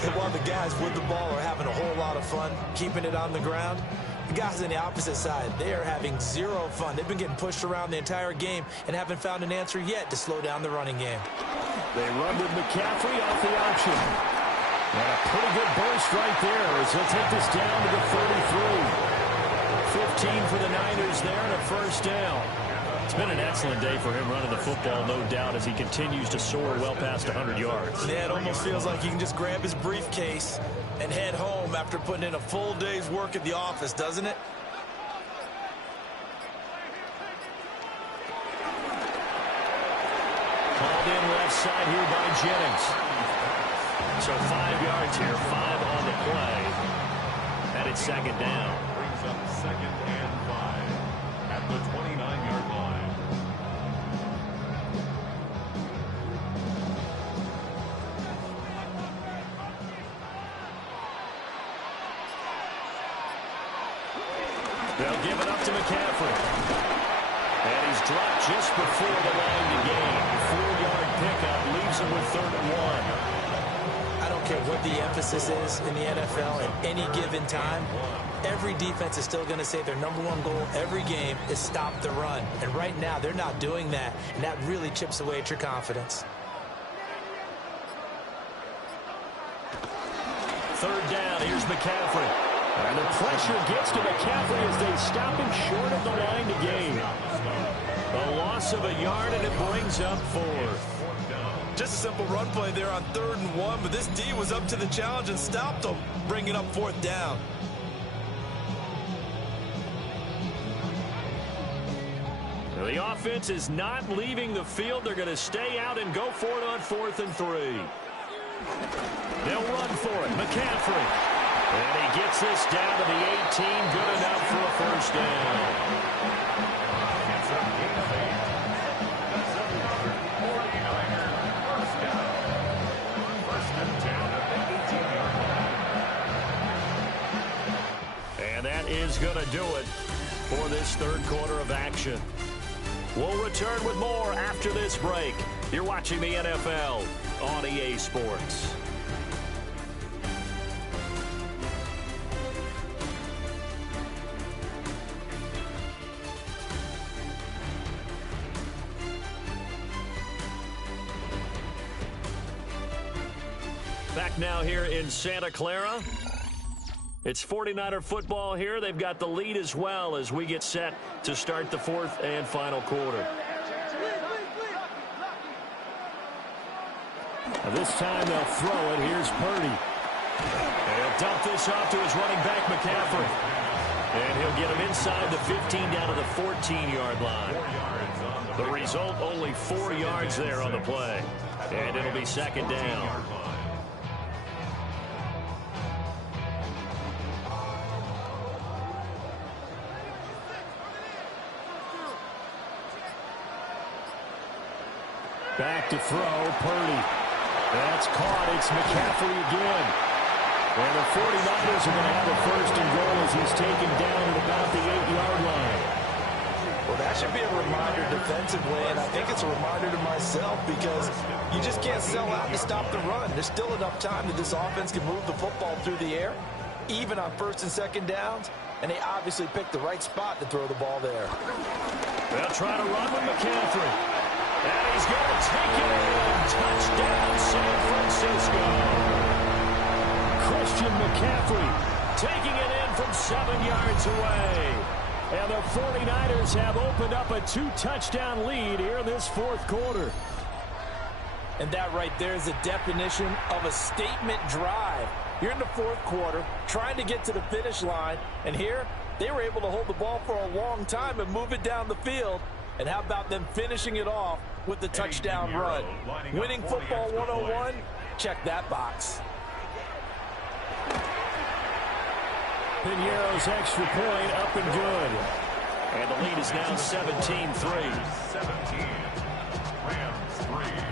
And while the guys with the ball are having a whole lot of fun keeping it on the ground, the guys on the opposite side, they are having zero fun. They've been getting pushed around the entire game and haven't found an answer yet to slow down the running game. They run with McCaffrey off the option. And a pretty good burst right there as he'll take this down to the 33. 15 for the Niners there and a 1st down. It's been an excellent day for him running the football, no doubt, as he continues to soar well past 100 yards. Yeah, it almost feels like he can just grab his briefcase and head home after putting in a full day's work at the office, doesn't it? Called in left side here by Jennings. So 5 yards here, 5 on the play. And it's second down. Brings up second and 5 at the 29-yard line. They'll give it up to McCaffrey. And he's dropped just before the line to gain. 4-yard pickup leaves him with 3rd and 1. I don't care what the emphasis is in the NFL at any given time. Every defense is still going to say their #1 goal every game is stop the run. And right now, they're not doing that. And that really chips away at your confidence. 3rd down. Here's McCaffrey. And the pressure gets to McCaffrey as they stop him short of the line to gain. A loss of a yard, and it brings up 4th. Just a simple run play there on 3rd and 1, but this D was up to the challenge and stopped them, bringing up 4th down. The offense is not leaving the field. They're going to stay out and go for it on 4th and 3. They'll run for it. McCaffrey. And he gets this down to the 18. Good enough for a 1st down. It's a gain of 8. That's a 49er first down. 1st and 10 at the 18-yard line. And that is going to do it for this 3rd quarter of action. We'll return with more after this break. You're watching the NFL on EA Sports. Back now here in Santa Clara. It's 49er football here. They've got the lead as well as we get set to start the 4th and final quarter. Now this time they'll throw it. Here's Purdy. He'll dump this off to his running back, McCaffrey. And he'll get him inside the 15 down to the 14-yard line. The result, only 4 yards there on the play. And it'll be second down. Back to throw, Purdy. That's caught. It's McCaffrey again. And the 49ers are going to have a 1st and goal as he's taken down at about the 8-yard line. Well, that should be a reminder defensively, and I think it's a reminder to myself because you just can't sell out to stop the run. There's still enough time that this offense can move the football through the air, even on 1st and 2nd downs, and they obviously picked the right spot to throw the ball there. They'll try to run with McCaffrey. And he's going to take it in. Touchdown, San Francisco. Christian McCaffrey taking it in from 7 yards away. And the 49ers have opened up a 2-touchdown lead here in this 4th quarter. And that right there is the definition of a statement drive. You're in the 4th quarter, trying to get to the finish line, and here they were able to hold the ball for a long time and move it down the field. And how about them finishing it off with the touchdown run? Winning football 101, check that box. Pinheiro's extra point up and good. And the lead is now 17-3. 17. Rams 3.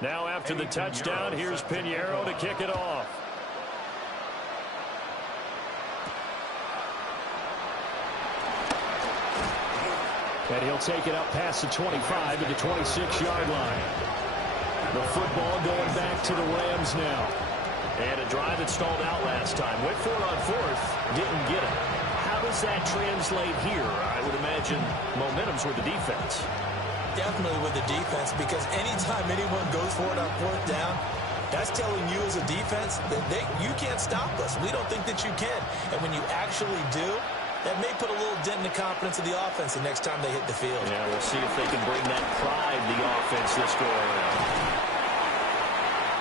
Now after the touchdown, here's Pinheiro to kick it off. And he'll take it up past the 25 to the 26-yard line. The football going back to the Rams now. And a drive that stalled out last time. Went for it on fourth. Didn't get it. How does that translate here? I would imagine momentum's with the defense. Definitely with the defense, because anytime anyone goes for it on fourth down, that's telling you as a defense that you can't stop us. We don't think that you can. And when you actually do, that may put a little dent in the confidence of the offense the next time they hit the field. Yeah, we'll see if they can bring that pride to the offense this go around.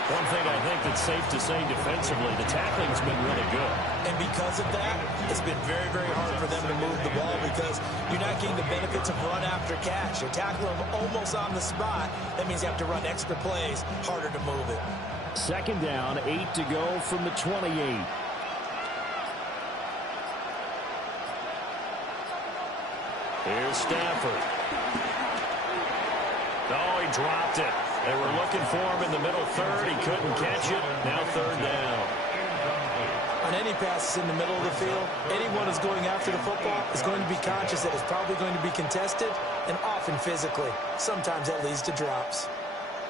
One thing I think that's safe to say defensively, the tackling's been really good. And because of that, it's been very, very hard for them to move the ball because you're not getting the benefits of run after catch. You're tackling them almost on the spot. That means you have to run extra plays, harder to move it. Second down, 8 to go from the 28. Here's Stafford. Oh, he dropped it. They were looking for him in the middle third. He couldn't catch it. Now third down. On any passes in the middle of the field, anyone who's going after the football is going to be conscious that it's probably going to be contested and often physically. Sometimes that leads to drops.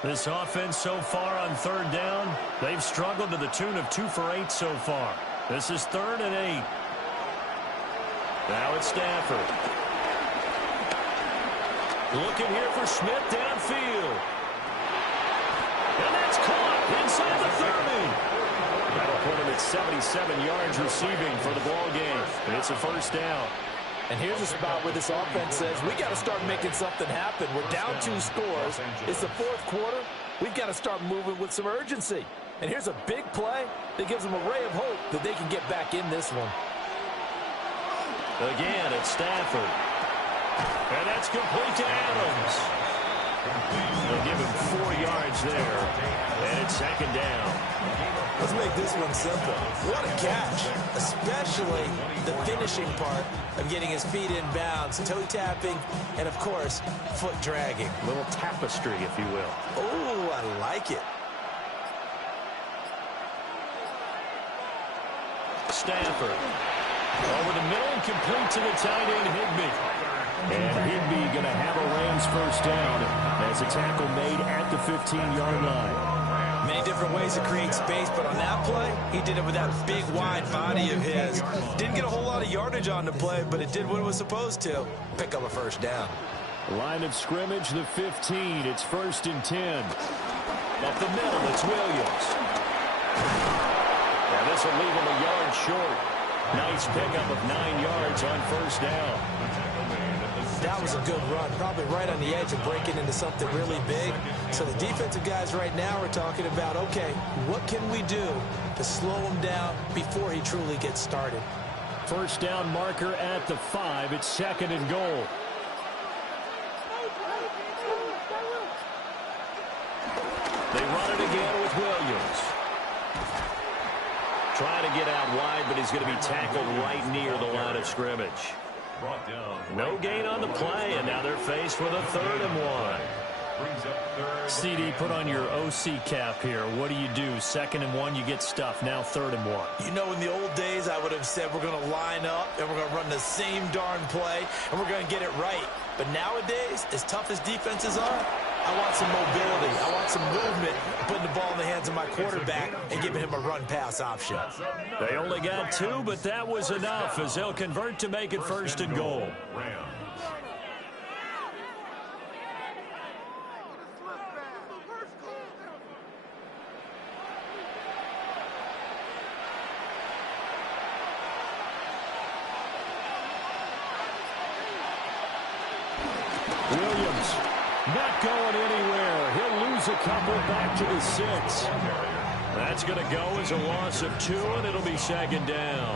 This offense so far on third down, they've struggled to the tune of 2 for 8 so far. This is 3rd and 8. Now it's Stafford. Looking here for Smith downfield. And that's caught inside the 30. That'll put him at 77 yards receiving for the ball game. And it's a first down. And here's a spot where this offense says, we got to start making something happen. We're down 2 scores. It's the 4th quarter. We've got to start moving with some urgency. And here's a big play that gives them a ray of hope that they can get back in this one. Again, it's Stafford. And that's complete to Adams. They'll give him 4 yards there. And it's second down. Let's make this one simple. What a catch, especially the finishing part of getting his feet in bounds, toe tapping, and, of course, foot dragging. A little tapestry, if you will. Oh, I like it. Stafford. Over the middle and complete to the tight end, Higbee. And Higbee going to have a Rams first down as a tackle made at the 15-yard line. Many different ways to create space, but on that play, he did it with that big, wide body of his. Didn't get a whole lot of yardage on the play, but it did what it was supposed to. Pick up a first down. Line of scrimmage, the 15. It's 1st and 10. Up the middle, it's Williams. And this will leave him a yard short. Nice pickup of 9 yards on first down. That was a good run, probably right on the edge of breaking into something really big. So the defensive guys right now are talking about, okay, what can we do to slow him down before he truly gets started? First down marker at the 5. It's 2nd and goal. They run it again with Williams. Trying to get out wide, but he's going to be tackled right near the line of scrimmage. No gain on the play, and now they're faced with a 3rd and 1. CD, put on your OC cap here. What do you do? 2nd and 1, you get stuffed. Now 3rd and 1. You know, in the old days, I would have said we're going to line up and we're going to run the same darn play and we're going to get it right. But nowadays, as tough as defenses are, I want some mobility. I want some movement, putting the ball in the hands of my quarterback and giving him a run-pass option. They only got 2, but that was enough as they'll convert to make it 1st and goal. Williams not going anywhere. He'll lose a couple back to the 6. That's going to go as a loss of 2, and it'll be 2nd down.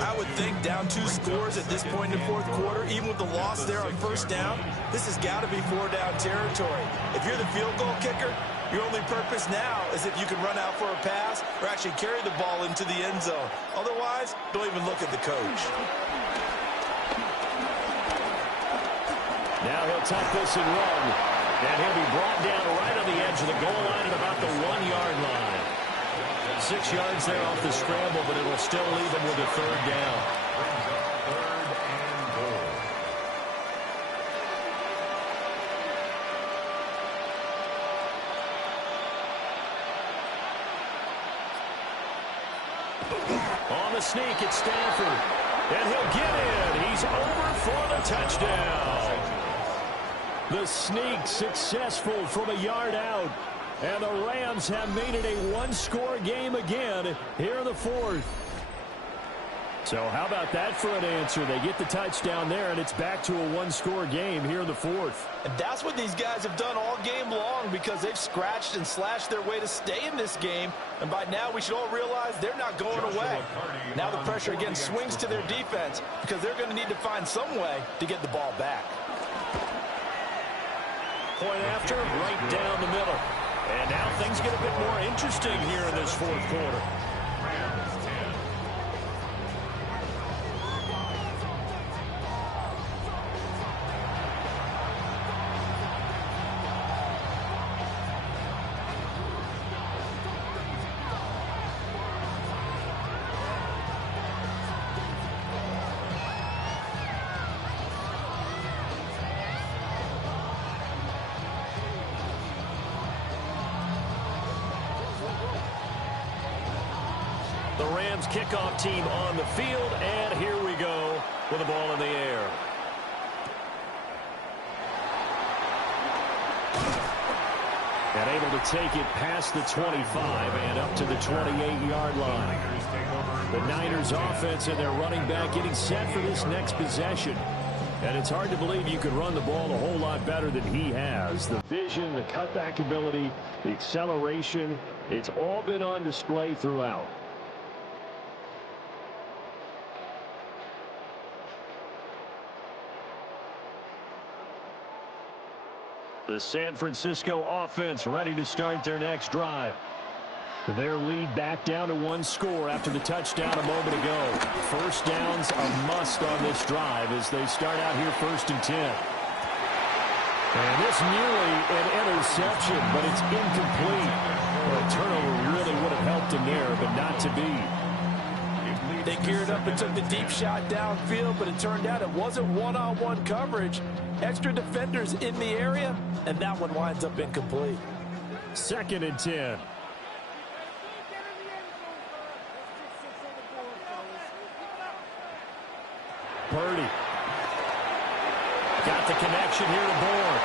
I would think down 2 scores at this point in the 4th quarter, even with the loss there on first down, this has got to be 4-down territory. If you're the field goal kicker, your only purpose now is if you can run out for a pass or actually carry the ball into the end zone. Otherwise, don't even look at the coach. Now he'll tuck this and run. And he'll be brought down right on the edge of the goal line at about the 1-yard line. 6 yards there off the scramble, but it'll still leave him with a 3rd down. On the sneak, it's Stafford. And he'll get in. He's over for the touchdown. The sneak successful from a yard out. And the Rams have made it a one-score game again here in the fourth. So how about that for an answer? They get the touchdown there, and it's back to a one-score game here in the fourth. And that's what these guys have done all game long because they've scratched and slashed their way to stay in this game. And by now, we should all realize they're not going away. Now the pressure again swings to their defense because they're going to need to find some way to get the ball back. Point after, right down the middle. And now things get a bit more interesting here in this fourth quarter. The Rams kickoff team on the field, and here we go with the ball in the air. And able to take it past the 25 and up to the 28-yard line. The Niners offense and their running back getting set for this next possession. And it's hard to believe you could run the ball a whole lot better than he has. The vision, the cutback ability, the acceleration, it's all been on display throughout. The San Francisco offense ready to start their next drive. Their lead back down to one score after the touchdown a moment ago. First down's a must on this drive as they start out here 1st and 10. And this nearly an interception, but it's incomplete. Well, a turnover really would have helped him there, but not to be. They geared up and took the deep shot downfield, but it turned out it wasn't one-on-one coverage. Extra defenders in the area, and that one winds up incomplete. 2nd and 10. Purdy. Got the connection here to Bourne.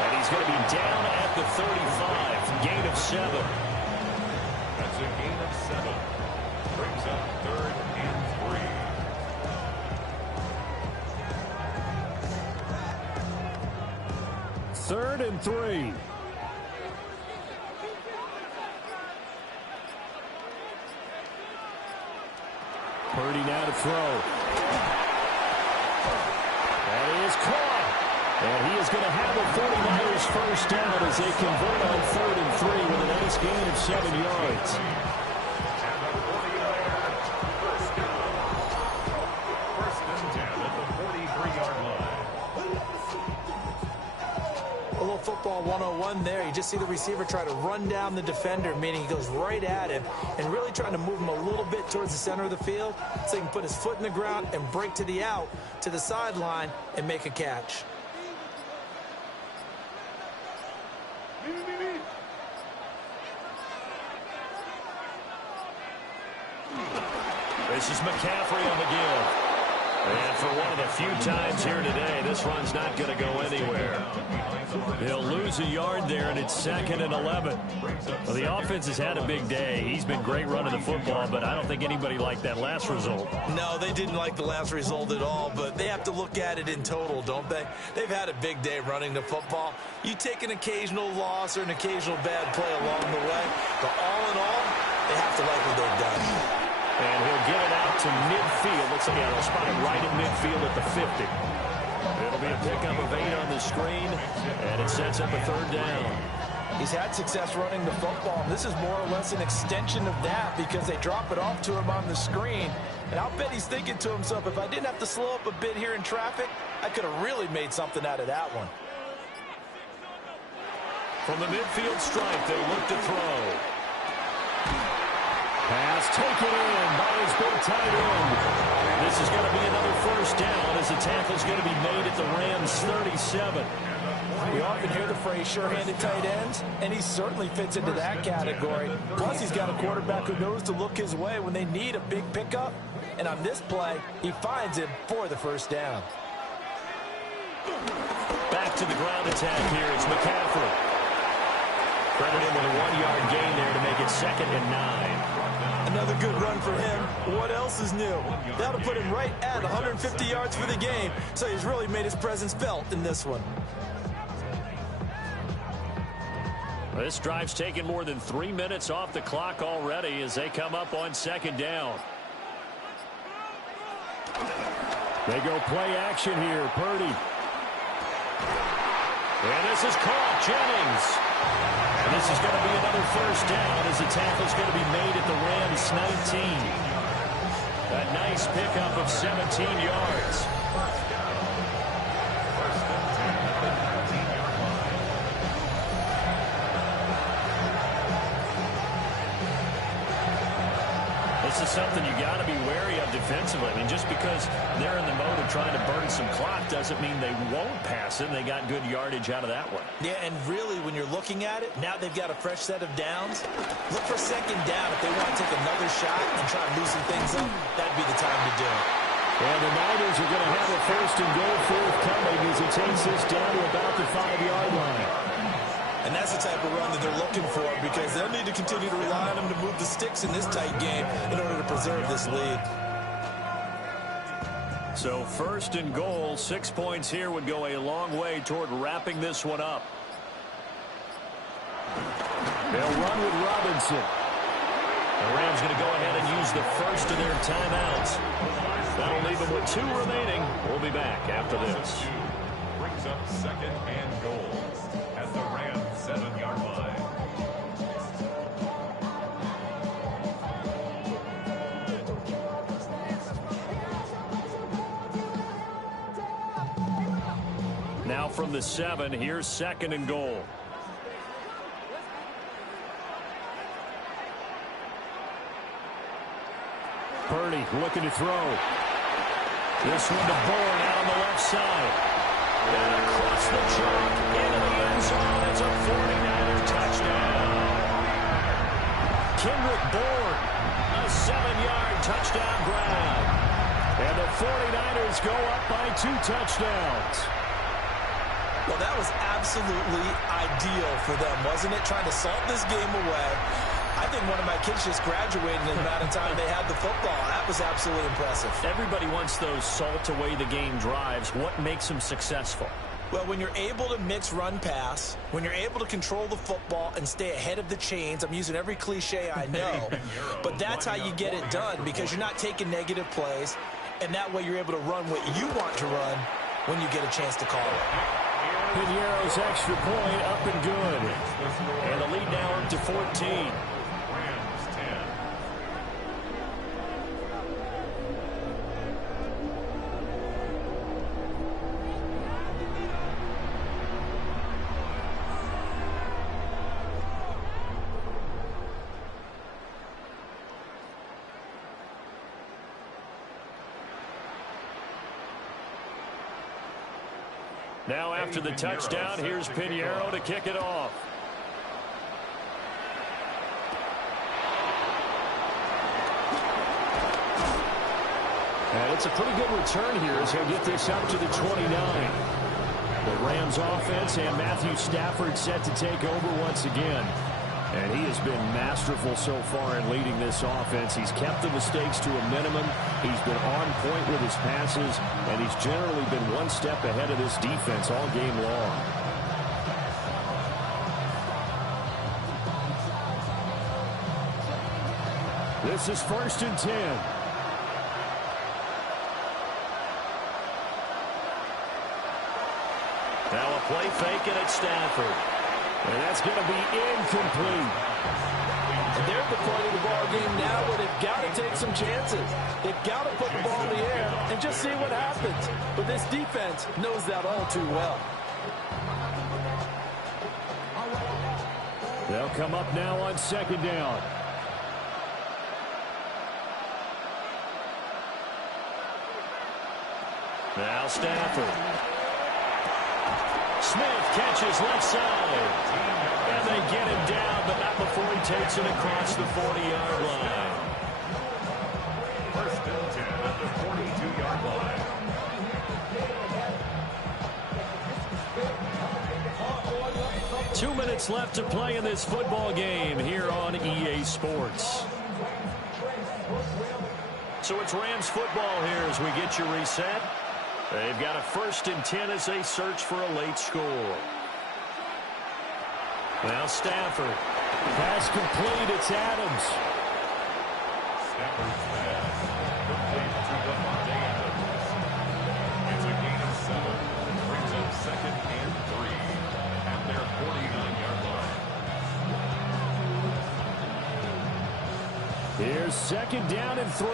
And he's going to be down at the 35. Gain of 7. That's a gain of 7. Brings up 3rd and 3. 3rd and 3. Purdy now to throw. And he is caught. And he is going to have a 49ers first down as they convert on 3rd and 3 with a nice gain of 7 yards. Football 101 there. You just see the receiver try to run down the defender, meaning he goes right at him and really trying to move him a little bit towards the center of the field so he can put his foot in the ground and break to the out, to the sideline, and make a catch. This is McCaffrey on the give. And for one of the few times here today, this run's not going to go anywhere. They'll lose a yard there, and it's 2nd and 11. Well, the offense has had a big day. He's been great running the football, but I don't think anybody liked that last result. No, they didn't like the last result at all, but they have to look at it in total, don't they? They've had a big day running the football. You take an occasional loss or an occasional bad play along the way, but all in all, they have to like what they've done. And he'll get it out to midfield. Looks like he'll spot it right at midfield at the 50. It'll be a pickup of 8 on the screen, and it sets up a 3rd down. He's had success running the football, and this is more or less an extension of that because they drop it off to him on the screen. And I'll bet he's thinking to himself, if I didn't have to slow up a bit here in traffic, I could have really made something out of that one. From the midfield stripe, they'll look to throw. Pass taken in by his big tight end. This is going to be another first down as the tackle's going to be made at the Rams' 37. We often hear the phrase sure-handed tight ends, and he certainly fits into that category. Plus, he's got a quarterback who knows to look his way when they need a big pickup. And on this play, he finds him for the first down. Back to the ground attack here. It's McCaffrey. Credit him with a 1-yard gain there to make it 2nd and 9. Another good run for him. What else is new? That'll put him right at 150 yards for the game, so he's really made his presence felt in this one. This drive's taken more than 3 minutes off the clock already as they come up on 2nd down. They go play action here. Purdy. And this is caught. Jennings. And this is going to be another first down as the tackle's going to be made at the Rams' 19. A nice pickup of 17 yards. This is something you got to be wary of defensively. I mean, just because they're in the mode of trying to burn some clock doesn't mean they won't pass it. They got good yardage out of that one. Yeah, and really, when you're looking at it, now they've got a fresh set of downs. Look for 2nd down if they want to take another shot and try to loosen things up. That'd be the time to do it. And the Niners are going to have a 1st and goal forthcoming as he takes this down to about the 5-yard line. And that's the type of run that they're looking for because they'll need to continue to rely on him to move the sticks in this tight game in order to preserve this lead. So 1st and goal, 6 points here would go a long way toward wrapping this one up. They'll run with Robinson. The Rams going to go ahead and use the first of their timeouts. That'll leave them with 2 remaining. We'll be back after this. Brings up 2nd and goal at the Rams' 7-yard line. Now from the 7, here's 2nd and goal. Purdy looking to throw. This one to Bourne out on the left side. And across the chalk into the end zone. It's a 49er touchdown. Kendrick Bourne, a 7-yard touchdown grab. And the 49ers go up by 2 touchdowns. Well, that was absolutely ideal for them, wasn't it? Trying to salt this game away. I think one of my kids just graduated in the amount of time they had the football. That was absolutely impressive. Everybody wants those salt away the game drives. What makes them successful? Well, when you're able to mix run-pass, when you're able to control the football and stay ahead of the chains, I'm using every cliche I know, but that's how you get it done because you're not taking negative plays, and that way you're able to run what you want to run when you get a chance to call it. Piñeiro's extra point up and good. And the lead now up to 14. Now after the touchdown, here's Piñeiro to kick it off. And it's a pretty good return here as he'll get this up to the 29. The Rams offense and Matthew Stafford set to take over once again. And he has been masterful so far in leading this offense. He's kept the mistakes to a minimum. He's been on point with his passes, and he's generally been one step ahead of this defense all game long. This is 1st and 10. Now a play fake and it's Stafford. And that's going to be incomplete. And they're at the point of the ball game now where they've got to take some chances. They've got to put the ball in the air and just see what happens. But this defense knows that all too well. They'll come up now on 2nd down. Now Stafford. Smith catches left side. And they get him down, but not before he takes it across the 40-yard line. First and 10 at the 42-yard line. Two minutes left to play in this football game here on EA Sports. So it's Rams football here as we get you reset. They've got a first and 10 as they search for a late score. Now Stafford. Pass complete. It's Adams. Stafford's pass complete to Devontae Adams. It's a gain of 7. Brings up second and 3 at their 49-yard line. Here's second down and 3.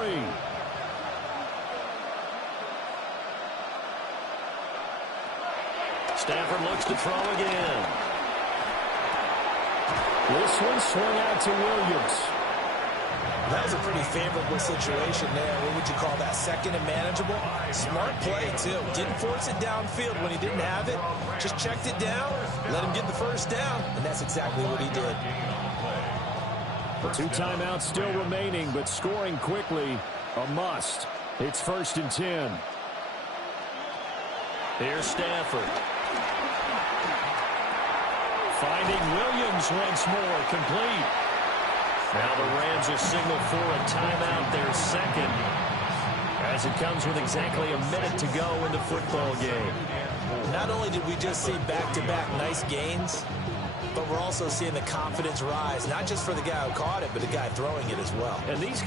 Stafford looks to throw again. This one swung out to Williams. That was a pretty favorable situation there. What would you call that? Second and manageable? Smart play, too. Didn't force it downfield when he didn't have it. Just checked it down, let him get the first down, and that's exactly what he did. 2 timeouts still remaining, but scoring quickly, a must. It's first and 10. Here's Stafford. Finding Williams once more, complete. Now the Rams will signal for a timeout, their second, as it comes with exactly a minute to go in the football game. Not only did we just see back-to-back nice gains, but we're also seeing the confidence rise, not just for the guy who caught it, but the guy throwing it as well. And these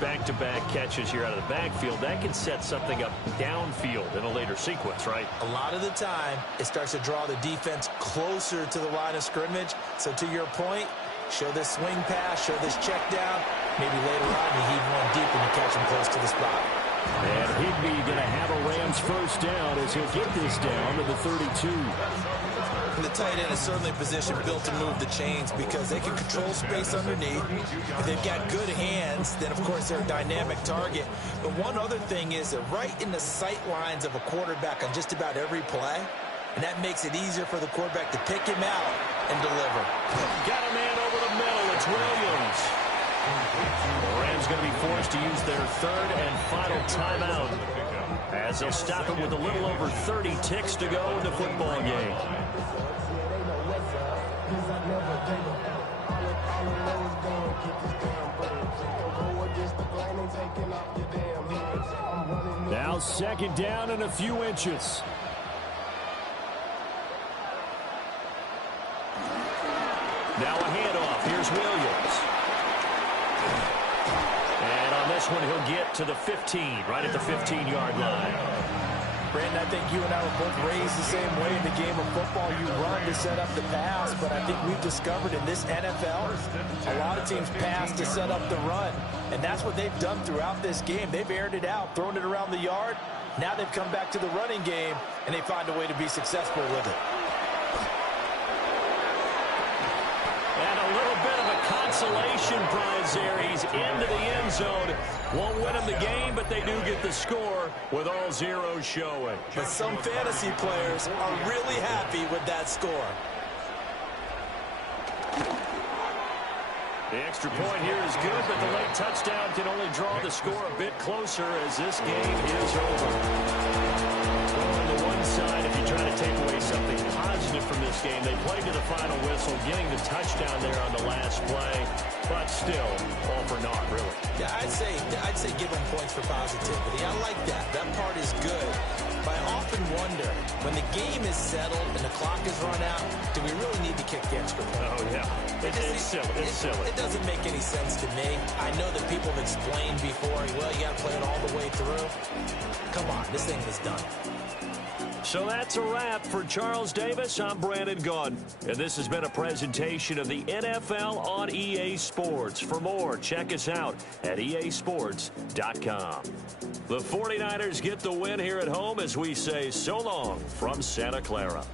back-to-back catches here out of the backfield, that can set something up downfield in a later sequence, right? A lot of the time, it starts to draw the defense closer to the line of scrimmage. So to your point, show this swing pass, show this check down. Maybe later on you heave one deep and you catch him close to the spot. And Higbee going to have a Rams first down as he'll get this down to the 32. The tight end is certainly a position built to move the chains because they can control space underneath. If they've got good hands, then, of course, they're a dynamic target. But one other thing is they're right in the sight lines of a quarterback on just about every play, and that makes it easier for the quarterback to pick him out and deliver. Got a man over the middle. It's Williams. The Rams going to be forced to use their third and final timeout as they'll stop it with a little over 30 ticks to go in the football game. Now second down and a few inches. Now a handoff. Here's Williams. And on this one, he'll get to the 15, right at the 15-yard line. Brandon, I think you and I were both raised the same way in the game of football. You run to set up the pass, but I think we've discovered in this NFL, a lot of teams pass to set up the run. And that's what they've done throughout this game. They've aired it out, thrown it around the yard. Now they've come back to the running game, and they find a way to be successful with it. And a little bit of a consolation prize there. He's into the end zone. Won't win him the game, but they do get the score with all zeros showing. But some fantasy players are really happy with that score. The extra point here is good, but the late touchdown can only draw the score a bit closer as this game is over. Well, on the one side, if you try to take away something positive from this game, they played to the final whistle, getting the touchdown there on the last play, but still, all for naught, really. Yeah, I'd say give them points for positivity. I like that. That part is good. But I often wonder, when the game is settled and the clock is run out, do we really need to kick the extra point? Oh, yeah. It's silly. It's silly. It doesn't make any sense to me. I know that people have explained before, well, you got to play it all the way through. Come on, this thing is done. So that's a wrap for Charles Davis. I'm Brandon Gaudin, and this has been a presentation of the NFL on EA Sports. For more, check us out at easports.com. The 49ers get the win here at home as we say so long from Santa Clara.